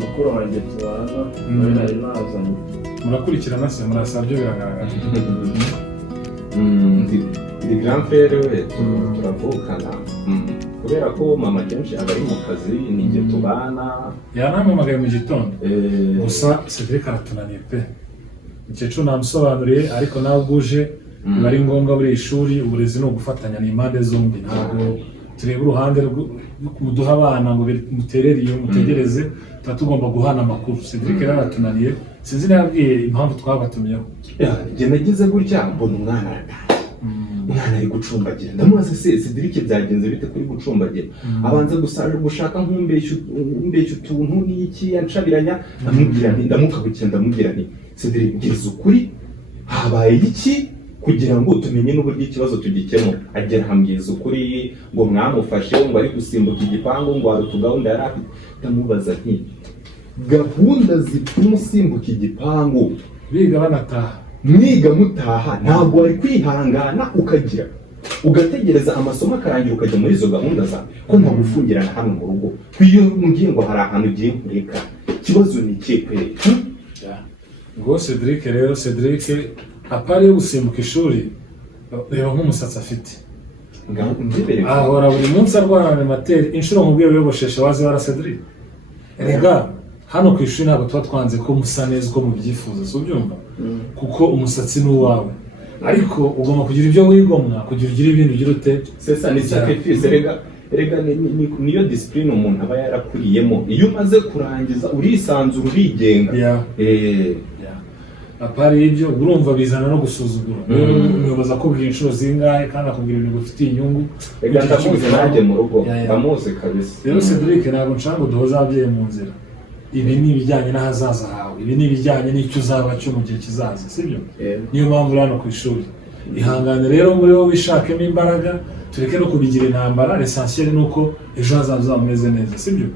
mukuru wanjye tubana nari nazanye murakurikirana se murasa byo biragaragara ndi grand frère we turavukana kubera ko mama kenshi aba ari mu kazi ni njye tubana yanampamagaye mu gitondo gusa Cedric aratunaniye pe umukecuru namusobanuriye ariko nawe ubwuje biba ari ngombwa buri ishuri uburezi ni ugufatanya n'impande zombi ntabwo tureba uruhande muduha abana ngo muterere iyo mutegereze tuba tugomba guhana amakuru Cedric rero aratunaniye sinzi nabwiye impamvu twabatumiyeho njye nagize gutya mbona umwana umwana ari gucumbagira ndamubaza se Cedric byagenze bite kuri gucumbagira abanza gushaka nk'umbeshya utuntu n'iki yancabiranya ndamukabukira ndamubwira nti Cedric ngeze ukuri habaye iki kugira ngo tumenye n'uburyo ikibazo tugikemura agera hambwiza ukuri ngo mwamufashe ngo ari gusimbuka igipangu ngo hari utugahunda yari afite ndamubaza nti gahunda zituma usimbuka igipangu biga banataha mwiga mutaha ntabwo wari kwihangana ukagira ugategereza amasomo akarangira ukajya muri izo gahunda zawe ko ntagufungirana hano mu rugo iyo mbwiye ngo hari ahantu ugiye kureka ikibazo ni ikihe kwereka ngo Cedric rero Cedric apari yo gusimbuka ishuri reba nk'umusatsi afite ahora buri munsi arwana materi inshuro mu bwego yogoshesha wazi wara Cedric rega hano ku ishuri ntabwo tuba twanze ko musa neza uko mubyifuza si ubyumva kuko umusatsi ni uwawe ariko ugomba kugira ibyo wigomwa kugira ugire ibindi ugira ute sesa ni sacrifice rega niyo discipline umuntu aba yarakuriyemo iyo umaze kurangiza urisanzura urigenga apari y'ibyo urumva bizana no gusuzugura umuyobozi akubwira inshuro zingahe kandi akubwira ibintu bifitiye inyungu rega ndamuzi nanjye mu rugo ndamuzi kabisa rero Cedric ntabwo nshaka ngo duhoze ababyeyi mu nzira ibi ni ibijyanye n'ahazaza hawe ibi ni ibijyanye n'icyo uzaba cyo mu gihe kizaza sibyo niyo mpamvu uri hano ku ishuri ihangane rero muri wowe wishakemo imbaraga tureke no kubigira intambara l'essentiel ni uko ejo hazaza uzaba umeze neza sibyo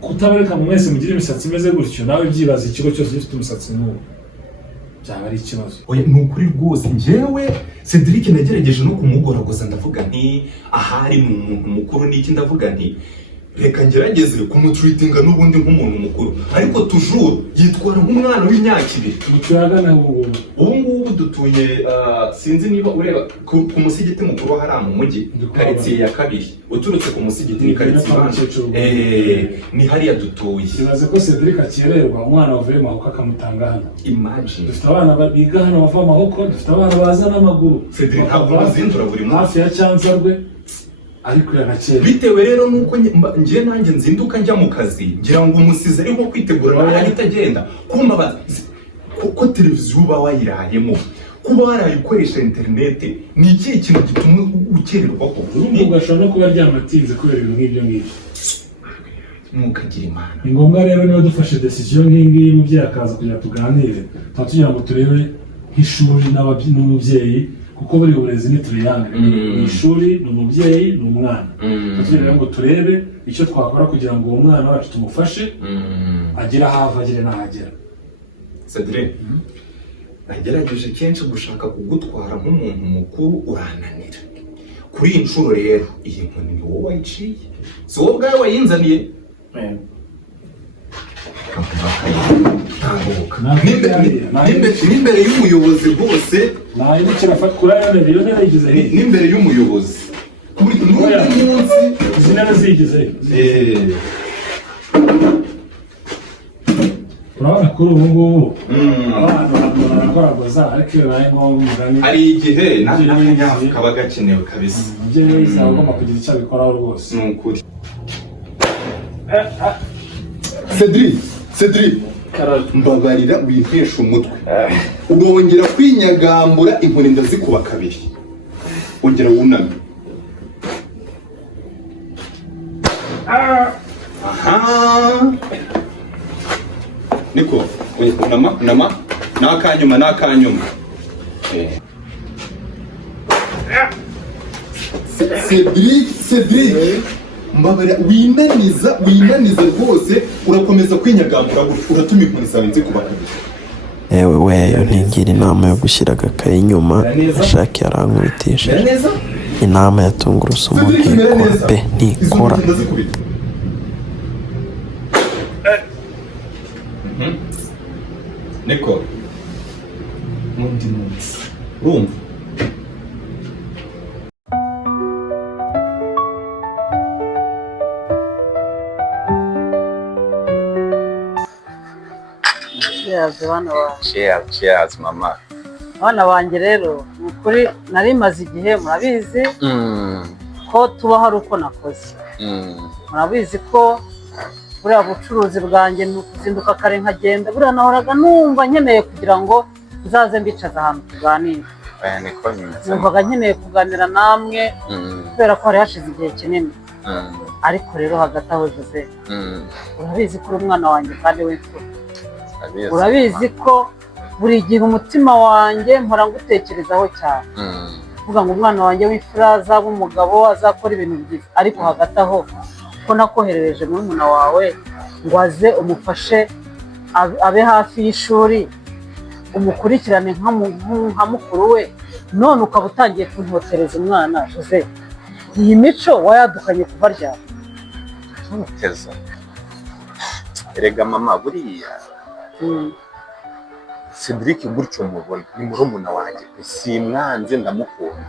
kutabareka mu mwese mugire imisatsi imeze gutyo nawe byibaza ikigo cyose gifite umusatsi nk'uwo byaba ari ikibazo ni ukuri rwose njyewe Cedric nagerageje no kumugoragoza ndavuga nti ahari mu muntu mukuru n'iki ndavuga nti reka ngerageze kumutreatinga n'ubundi nk'umuntu mukuru ariko toujours yitwara nk'umwana w'imyaka 2 mutuyagana ubu dutuye sinzi niba ureba ku musigiti mukuru hari mu mujyi quartier ya kabiri uturutse ku musigiti ni quartier ni hariya dutuye bibaze ko Cedric akirerwa umwana wavuye mu mahoko akamutanga hano imagine dufite abana biga hano bava mu mahoko dufite abana baza n'amaguru Cedric ntabwo azindura buri munsi hafi ya Cyanzarwe ariko yanakera bitewe rero nuko ngiye nanjye nzinduka njya mu kazi ngira ngo umusize ariko kwitegura nawe ahita agenda kumba ko televiziyo uba wayirayemo kuba warayikoresha internet ni iki kintu gituma ukererwa ko ugashobora no kuba ryamatinze kubera ibintu nk'ibyo ngibyo mukagira imana ni ngombwa rero niba dufashe decision nk'ingiyi umubyeyi akaza kugira tuganire tuba tugira ngo turebe nk'ishuri n'umubyeyi kuko buri burezi ni triangle ni ishuri ni umubyeyi ni umwana tugira ngo turebe icyo twakora kugira ngo uwo mwana wacu tumufashe agire ahava agire n'ahagera Cedric nagerageje kenshi gushaka kugutwara nk'umuntu mukuru urananira kuri iyi nshuro rero iyi nkoni ni wowe wayiciye si wowe ubwawe wayinzaniye n'imbere y'umuyobozi rwose n'imbere y'umuyobozi munsi izi ntebe zigize urabona kuri ubu ngubu abantu barakoragoza ariko iyo bibaye ngombwa hari igihe n'akanyafu kaba gakenewe kabisa umubyeyi wese aba agomba kugira icyo abikoraho rwose ni ukuri. Cedric mbabarira wihesha umutwe urongera kwinyagambura inkoni ndazikuba kabiri ongera wuname. Aha niko unama n'akanyuma Cedric mbabarira winaniza rwose urakomeza kwinyagambura uratuma inkoni zawe nzikuba kabiri. Ewe weyo ntingira inama yo gushyira agakayi inyuma ashaka yarankubitishije inama ya tungurusumu ntikora pe ntikora. Niko mundi urumva cheers mama. Abana banjye rero ukuri nari maze igihe murabizi ko tuba hari uko nakoze murabizi ko buriya bucuruzi bwanjye ni ukuzinduka kare nkagenda buriya nahoraga numva nkeneye kugira ngo nzaze mbicaza ahantu tuganira numvaga nkeneye kuganira namwe kubera ko hari hashize igihe kinini ariko rero hagati aho Jose urabizi ko uri umwana wanjye kandi w'imfura urabizi ko buri gihe umutima wanjye mpora ngutekerezaho cyane uvuga ngo umwana wanjye w'imfura azaba umugabo azakora ibintu byiza ariko hagati aho ko nakoherereje murumuna wawe ngo aze umufashe abe hafi y'ishuri umukurikirane nka mukuru we none ukaba utangiye kuntotereza umwana Jose iyi mico wayadukanye kuva ryari? Ntuteza erega mama buriya Cedric gutyo mubona ni murumuna wanjye simwanze ndamukunda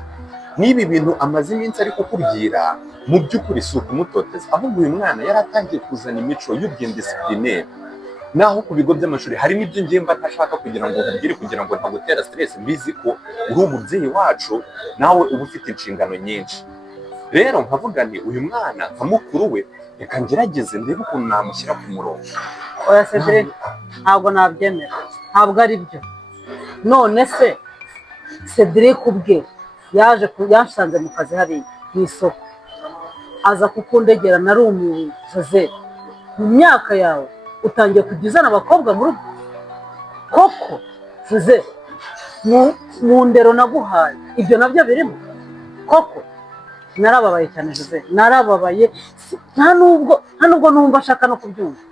nibi bintu amaze iminsi ari kukubwira mu by'ukuri si ukumutoteza ahubwo uyu mwana yari atangiye kuzana imico y'ubwindisiplinere naho ku bigo by'amashuri harimo ibyo ngemba ntashaka kugira ngo nkubwire kugira ngo ntagutera stress mbizi ko uri umubyeyi wacu nawe uba ufite inshingano nyinshi rero nkavuga nti uyu mwana nka mukuru we reka ngerageze ndebe ukuntu namushyira ku murongo. Oya Cedric ntabwo nabyemera ntabwo ari byo none se Cedric ubwe yasanze mu kazi hari mu isoko aza kukundegera narumiwe Jose mu myaka yawe utangiye kugizana abakobwa mu rugo koko Jose mu ndero naguhaye ibyo nabyo birimo koko narababaye cyane Jose narababaye nta nubwo numva ashaka no kubyumva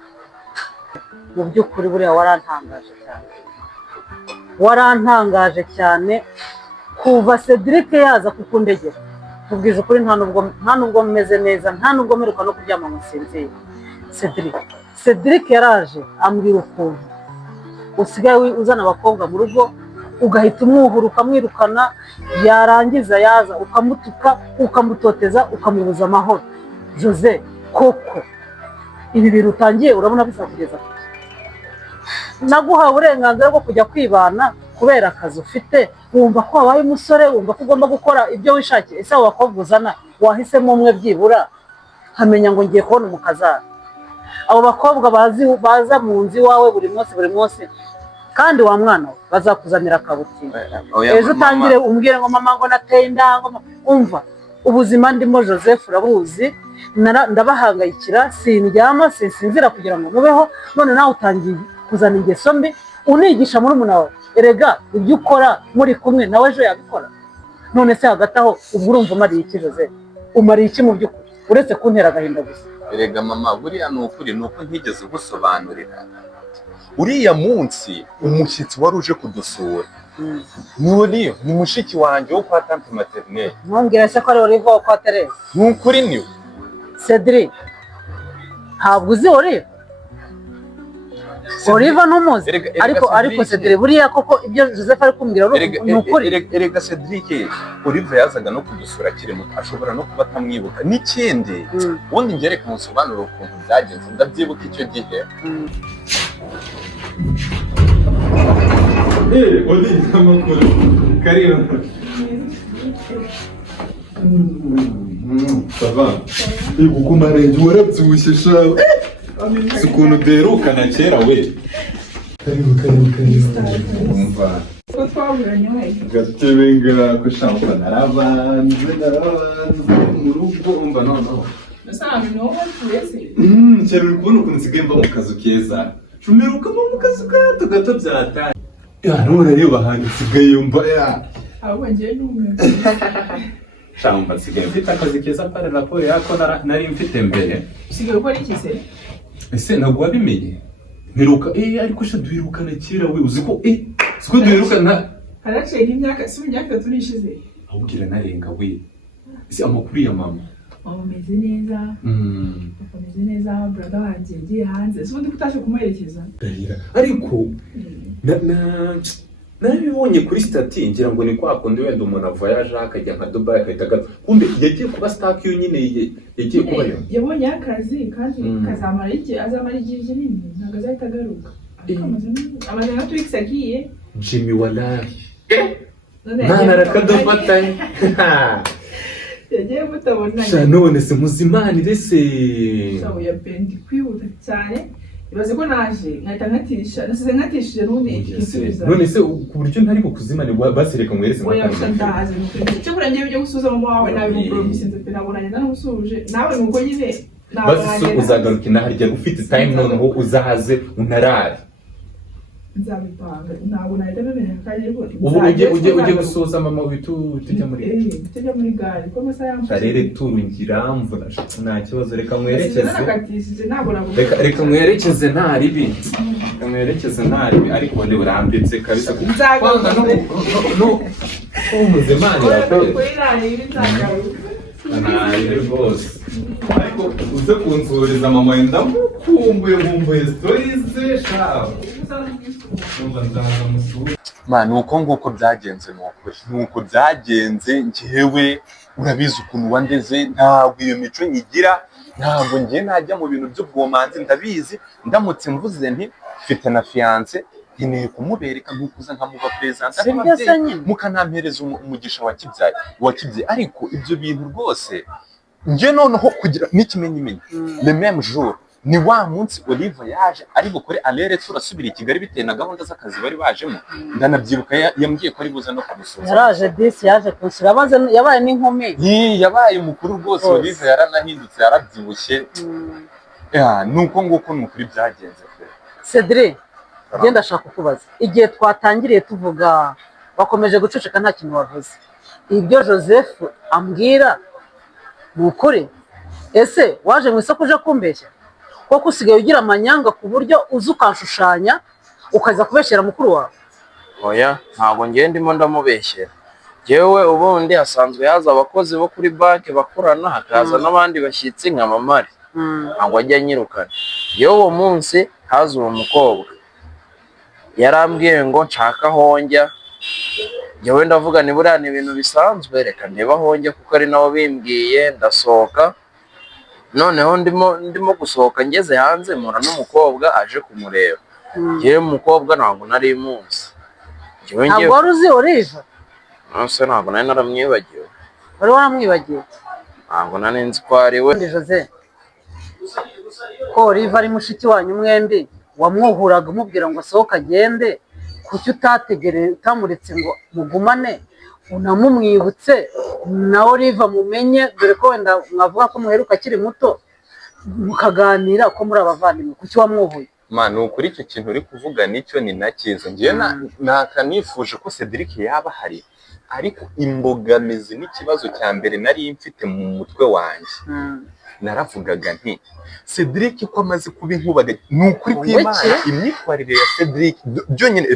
mu by'ukuri buriya warantangaje cyane kuva Cedric yaza kukundegera tubwije ukuri nta nubwo meze neza nta nubwo mperuka no kuryama ngo nsinzire Cedric yaraje ambwira ukuntu usigaye uzana abakobwa mu rugo ugahita umwuhura ukamwirukana yarangiza yaza ukamutuka ukamutoteza ukamubuza amahoro. Jose koko ibi bintu utangiye urabona bizakugeza naguhaye uburenganzira bwo kujya kwibana kubera akazi ufite wumva ko wabaye umusore wumva ko ugomba gukora ibyo wishakiye ese abo bakobwa uzana wahisemo umwe byibura hamenya ngo ngiye kubona umukazana abo bakobwa baza mu nzu iwawe buri munsi kandi wa mwana we bazakuzanira akabuti ejo utangire umbwire ngo mama ngo nateye indango umva ubuzima ndimo Joseph urabuzi ndabahangayikira sindyama sinsinzira kugira ngo mubeho none nawe utangiye kuzana ingeso mbi unigisha murumuna wawe erega ibyo ukora muri kumwe nawe ejo yabikora none se hagati aho ubwo urumva umariye iki Joseph umariye iki mu by'ukuri uretse kuntera agahinda gusa? Erega mama buriya ni ukuri ni uko ntigeze gusobanurira uriya munsi umushyitsi wari uje kudusura ni mushiki wanjye wo kwa tante maternelle ntumbwire se ko ari Olive wo kwa Teresa ni ukuri niwe Cedric ntabwo uzi Olive ntumuzi ariko Cedric buriya koko ibyo Joseph ari kumbwira ni ukuri erega Cedric Olive yazaga no kudusura akiri muto ashobora no kuba atamwibuka n'ikindi ubundi ngereka musobanura ukuntu byagenze ndabyibuka icyo gihe Oli amakuru karibu sava kuko marenje warabyibushye shawe si ukuntu duherukana kera we karibu umva gatebe ngako shampa narabanze mu rugo umva noneho cyane uri kubona ukuntu nsigaye mva mu kazu keza shumirukamo mu kazu gato byataye none reba ahantu nsigaye mba ahubwo ngiye n'umwe shamba nsigaye mfite akazi keza pare raporo yako nari mfite mbere usigaye ukora iki se ese ntabwo wabimenye mperuka ariko sha duherukana kera we uzi ko siko duherukana haraciye nk'imyaka si imyaka turishize ahubwira narenga we ese amakuru ya mama umeze neza ukomeze neza brother wanjye yagiye hanze ese ubundi kutashe kumuherekeza ariko nabibonye kuri stati ngira ngo ni kwa kundi wenda umuntu avoyaje akajya nka Dubai akahita gato kumbe yagiye kuba stack yo nyine yagiye kubayo yabonye akazi kandi azamara igihe kinini ntabwo azahita agaruka amaze nka 2 weeks agiye Jimmy wallahi nana arakadufatanye yagiye mutabonanye sha none se muzimanire se sawa ya bendi kwihuta cyane ibaze ko naje nkahita nkatisha nasize nkatishije n'ubundi igisubizo none se ku buryo ntari kukuzimane basereka mwerese oya ndahaze cyo kurangiye byo gusuza mu wawe nabi mu promise nze nabonanye namusuje nawe nuko nyine basi uzagaruka inaharya ufite time noneho uzahaze unarare nzabipanga ntabwo nahita bimenya kandi ubu ujye gusoza mama witu tujya muri gare ko amasaha yamfashe karere turungira mvura nta kibazo reka mwerekeze reka mwerekeze nta ribi ariko ndi burambitse kabisa kwanga no umuzemani nari rwose ariko uze kunsuriza mama wenda nkumbuye stories ze shaho nuko nguko byagenze nuko byagenze njyewe urabizi ukuntu wandeze ntabwo iyo mico nyigira ntabwo ngiye najya mu bintu by'ubwomanzi ndabizi ndamutse mvuze nti mfite na fiance nkeneye kumubereka nkukuza nkamuba present mukanampereza umugisha wakibyaye ariko ibyo bintu rwose nje noneho kugira n'ikimenyimenyi le même jour ni wa munsi Olive yaje ari bukore alere turasubira i Kigali bitewe na gahunda z'akazi bari bajemo ndanabyiruka yambwiye ko ari buza no kumusura yaraje disi yaje kunsura abanze yabaye n'inkumi yabaye mukuru rwose Olive yaranahindutse yarabyibushye nuko nguko nukuri byagenze Cedric genda shaka kubaza igihe twatangiriye tuvuga bakomeje guceceka nta kintu wavuze ibyo Joseph ambwira mukuri ese waje mu isoko uje kumbeshya koko usigaye ugira amanyanga ku buryo uzi ukanshushanya ukaza kubeshyera mukuru wawe oya ntabwo ngiye ndimo ndamubeshyera yewe ubundi hasanzwe haza abakozi bo kuri banki bakorana hakaza n'abandi bashyitsi nka mamari ntabwo ajya anyirukana yewe uwo munsi haza uwo mukobwa yarambwiye ngo nshaka aho njya yewe ndavuga ni buriya ni ibintu bisanzwe reka ndeba aho njya kuko ari nabo bimbwiye ndasohoka noneho ndimo gusohoka ngeze hanze mpura n'umukobwa aje kumureba yewe umukobwa ntabwo nari munsi ntabwo wari uzi Olive nose ntabwo nari naramwibagiwe wari waramwibagiwe ntabwo nari nzi ko ari we Jose ko Olive ari mushiki wanyu mwembi wamwuhuraga umubwira ngo asohoke agende kuki utamuretse ngo mugumane unamumwibutse na Olive mumenye dore ko wenda mwavuga ko muheruka akiri muto mukaganira ko muri abavandimwe kuki wamwuhuye ni ukuri icyo kintu uri kuvuga nicyo ni nakiza ngiye nakanifuje ko Cedric yaba ahari ariko imbogamizi n'ikibazo cya mbere nari mfite mu mutwe wanjye naravugaga nti Cedric ko amaze kuba inkubaga ni ukuri kw'Imana imyitwarire ya Cedric byonyine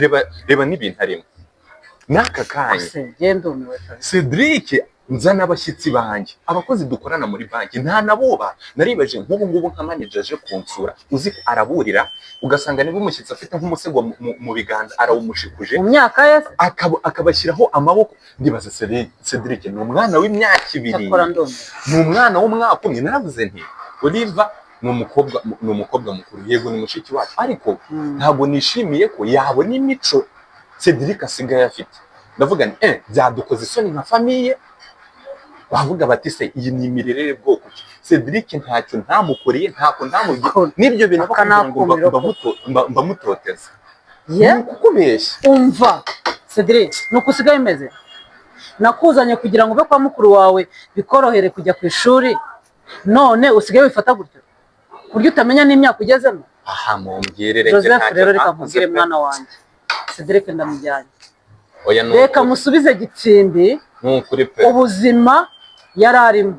reba n'ibintu arimo n'aka kanya Cedric nzana abashyitsi banjye abakozi dukorana muri banki nta naboba naribaje nk'ubu ngubu nka manager aje kunsura uzi araburira ugasanga niba umushyitsi afite nk'umusego mu biganza arawumushikuje mu myaka ye akabashyiraho amaboko ndibaza Cedric ni umwana w'imyaka 2 ni umwana w'umwaka umwe naravuze nti Olive ni umukobwa mukuru, yego ni mushiki wacu, ariko ntabwo nishimiye ko yabona imico Cedric asigaye afite. Ndavuga nti byadukoze isoni nka famiye, bavuga bati se iyi ni imirerere bwoko ki? Cedric ntacyo ntamukoreye, ntako ntamubwiye, n'ibyo bintu bakubwira ngo mbamutoteza. Kukubeshya. Umva Cedric, nuko usigaye imeze. Nakuzanye kugira ngo ube kwa mukuru wawe bikorohere kujya ku ishuri, none usigaye wifata gutyo kuryo utamenya n'imyaka ugezemo. Aha mumbwirere Joseph rero reka nkubwire mwana wanjye, Cedric ndamujyanye. Reka musubize Gitsindi ubuzima yari arimo,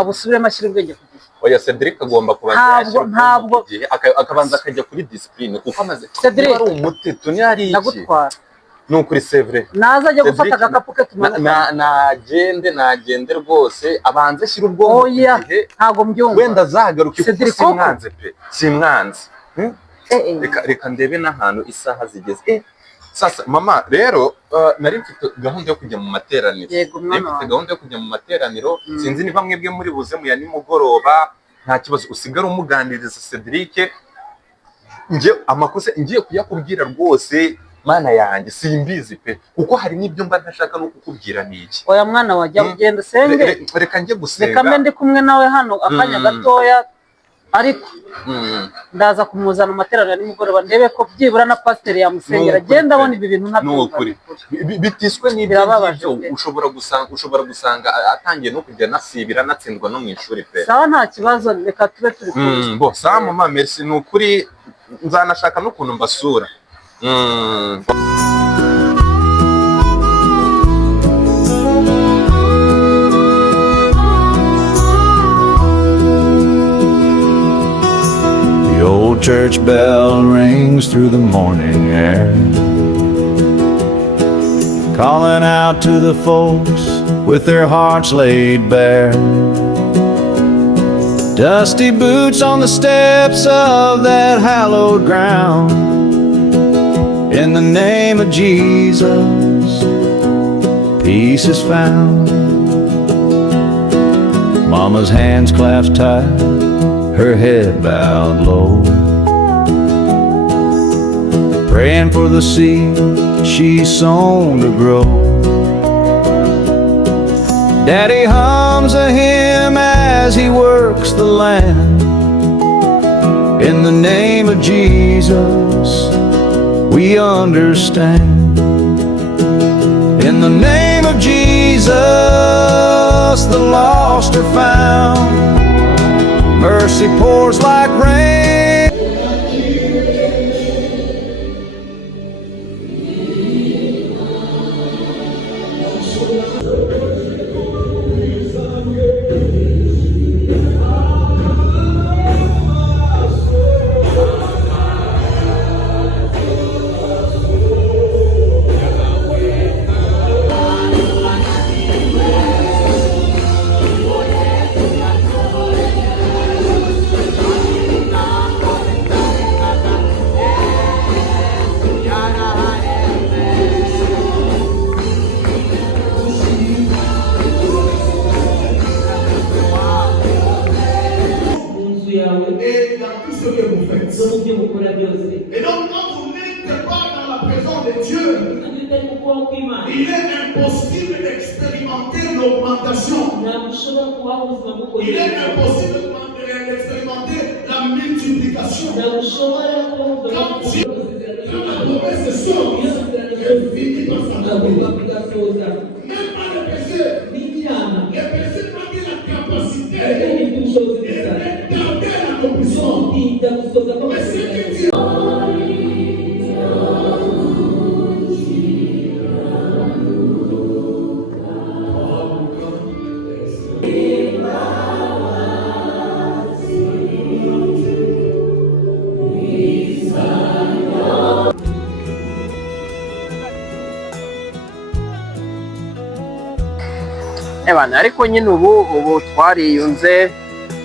abusubiremo ashyira ubwenge ku gihe. Oya Cedric agomba kubanza yashyira ubwenge ku gihe, akabanza akajya kuri discipline, kuko amaze ari umuteto ni ari iki ndagutwara nukuri sevre naza ajya gufata agakapu ke tumanuka nagende rwose abanze ashyira ubwonko ku gihe. Ntago mbyumva wenda azagaruka kuko simwanze pe simwanze. Reka ndebe n'ahantu isaha zigeze. Sasa mama rero nari mfite gahunda yo kujya mu materaniro. Sinzi niba mwebwe muri buze mu ya nimugoroba, nta kibazo usigara umuganiriza Cedric. Amakosa ngiye kuyakubwira rwose mana yanjye simbizi pe, kuko hari n'ibyo mba ntashaka no kukubwira niki. Oya mwana wajya ugenda usenge. Reka njye gusenga. Reka mbe ndi kumwe nawe hano akanya gatoya, ariko ndaza kumuzana amateraniro nimugoroba ndebe ko byibura na pasiteri yamusengera. Genda abona ibi bintu ntabyumva. Bitiswe n'ibyo ushobora gusanga atangiye no kujya nasibira natsindwa no mu ishuri pe. Sawa nta kibazo, reka tube turi kumwe. Bo sawa mama, merci nukuri nzanashaka no kuntu mbasura. The old church bell rings through the morning air, calling out to the folks with their hearts laid bare. Dusty boots on the steps of that hallowed ground. In the name of Jesus, peace is found. Mama's hands clasped tight, her head bowed low, praying for the seed she's sown to grow. Daddy hums a hymn as he works the land. In the name of Jesus, we understand. In the name of Jesus, the lost are found. Mercy pours like rain. Et donc quand vous n'êtes pas dans la présence de Dieu, il est impossible d'expérimenter l'augmentation. Il est impossible d'expérimenter la multiplication. Quand Dieu, quand la promesse est sortie, elle finit par s'accomplir. Même pas le péché. Le péché n'a que la capacité de retarder l'accomplissement. Mais ce que Dieu ariko nyine ubu twariyunze,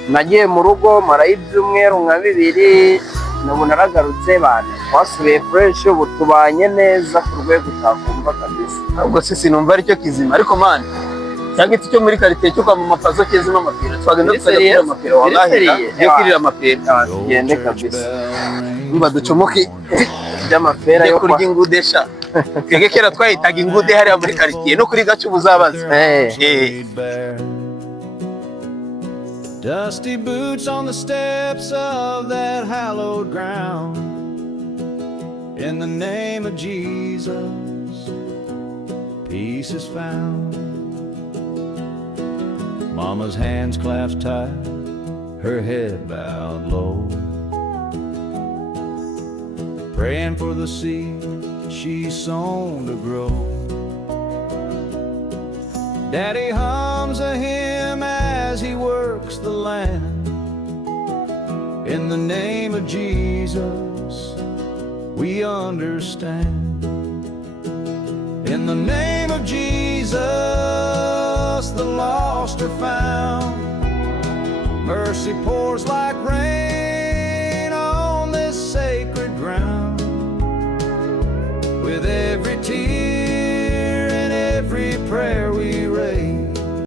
nagiye mu rugo marayo ibyumweru nka 2, n'ubu naragarutse bana twasubiye fresh, ubu tubanye neza ku rwego utakumva kabisa. Ubwo se sinumva aricyo kizima, ariko man cyangwa iki cyo muri quartier cyo kwa mama Fazo kezimo amapira twagenda tukajya amapira wallahi yo kirira amapira gende kabisa umva ducomoke by'amapera yo kurya ingudesha twege kera twayitaga ingude hariya muri quartier no kuri gacu buzabaza Dusty boots on the steps of that hallowed ground. In the name of Jesus, peace is found. Mama's hands clasped tight, her head bowed low, praying for the seed she's sown to grow. Daddy hums a hymn as he works the land. In the name of Jesus, we understand. In the name of Jesus, the lost are found. Mercy pours like rain